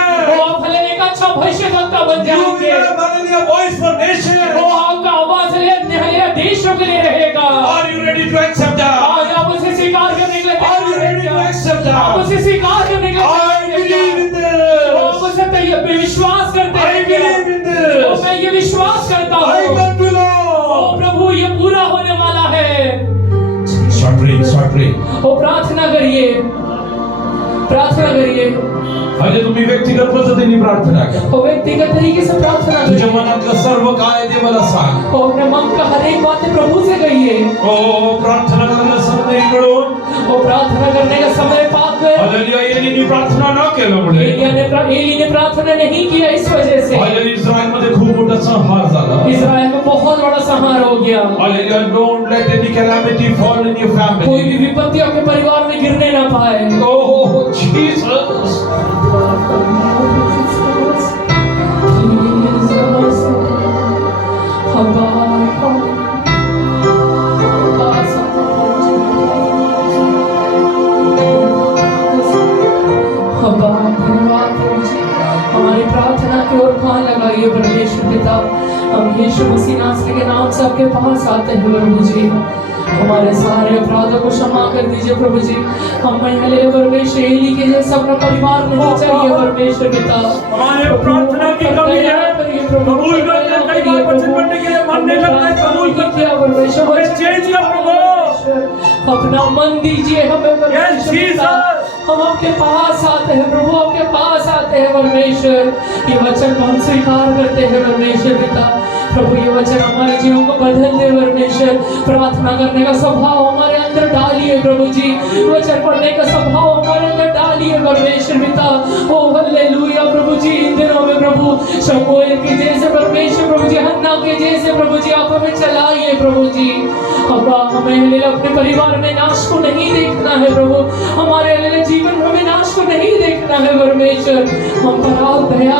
आप हल्लेलुया एक अच्छा भविष्यवक्ता बन You will जाएंगे। have hallelujah voice for वो nations. आपका आवाज हल्लेलुया देशों के लिए रहेगा। Are you ready to accept that? आज आप उसे स्वीकार करने के लिए Are you तैयार हैं ready to क्या? accept आप that? उसे स्वीकार करने के लिए I तैयार हैं believe in क्या? वो आप this. उसे विश्वास करते I हैं क्या? believe in वो this. मैं ये विश्वास करता I हूँ। come to ओ Lord. प्रभु, ये पूरा होने वाला है। Start praying, start praying. ओ प्रार्थना करिए, प्रार्थना करिए। अरे तुम्ही व्यक्तिगत पद्धतीने प्रार्थना कर. ओ व्यक्तिगत तरीके से प्रार्थना तुझ्या करिए। मनातलं सर्व काय देवाला सांग. ओ अपने मन का हर एक बात प्रभु से कहिए। ओ प्रार्थना करायला समय मिळून ओ प्रार्थना करने का समय पाकर हालेलुया एलीने प्रार्थना न केल्यामुळे एली ने प्रार्थना नहीं किया, इस वजह से हालेलुया इस्रायलमध्ये खूप मोठा संहार झाला. इस्राएल में बहुत बड़ा संहार हो गया। Hallelujah don't let any calamity fall in your कोई फैमिली. भी विपत्ति आपके परिवार में गिरने ना पाए। ओह जीसस. हमारी प्रार्थना की ओर कान लगाइए परमेश्वर पिता। हम यीशु मसीह नासरी के नाम से आपके पास आते हैं प्रभु जी। हमारे सारे अपराधों को क्षमा कर दीजिए प्रभु जी। हम हले परमेश्वर एली के जैसा अपना परिवार नहीं चाहिए परमेश्वर पिता। हमारे प्रार्थना की कमी है, कबूल करते हैं। कई बार वचन पढ़ने के लिए मन नहीं लगता है, कबूल करते हैं परमेश्वर। हमें चेंज किया प्रभु. अपना मन दीजिए हमें परमेश्वर पिता। हम आपके पास आते हैं प्रभु, आपके पास आते हैं परमेश्वर। ये वचन को हम स्वीकार करते हैं परमेश्वर पिता। प्रभु ये वचन हमारे जीवन को बदल दे परमेश्वर। प्रार्थना करने का स्वभाव हमारे अंदर डालिए प्रभु जी। वचन पढ़ने का स्वभाव हमारे अंदर डालिए परमेश्वर पिता। ओ हालेलुया प्रभु जी। इन दिनों में प्रभु शमूएल के जैसे परमेश्वर प्रभु जी, हन्ना के जैसे प्रभु जी आप हमें चलाइए प्रभु जी। अब्बा हमें हालेलुया अपने परिवार में नाश को नहीं देखना है प्रभु, हमारे हालेलुया जीवन में नाश को नहीं देखना है परमेश्वर। हम पर आओ दया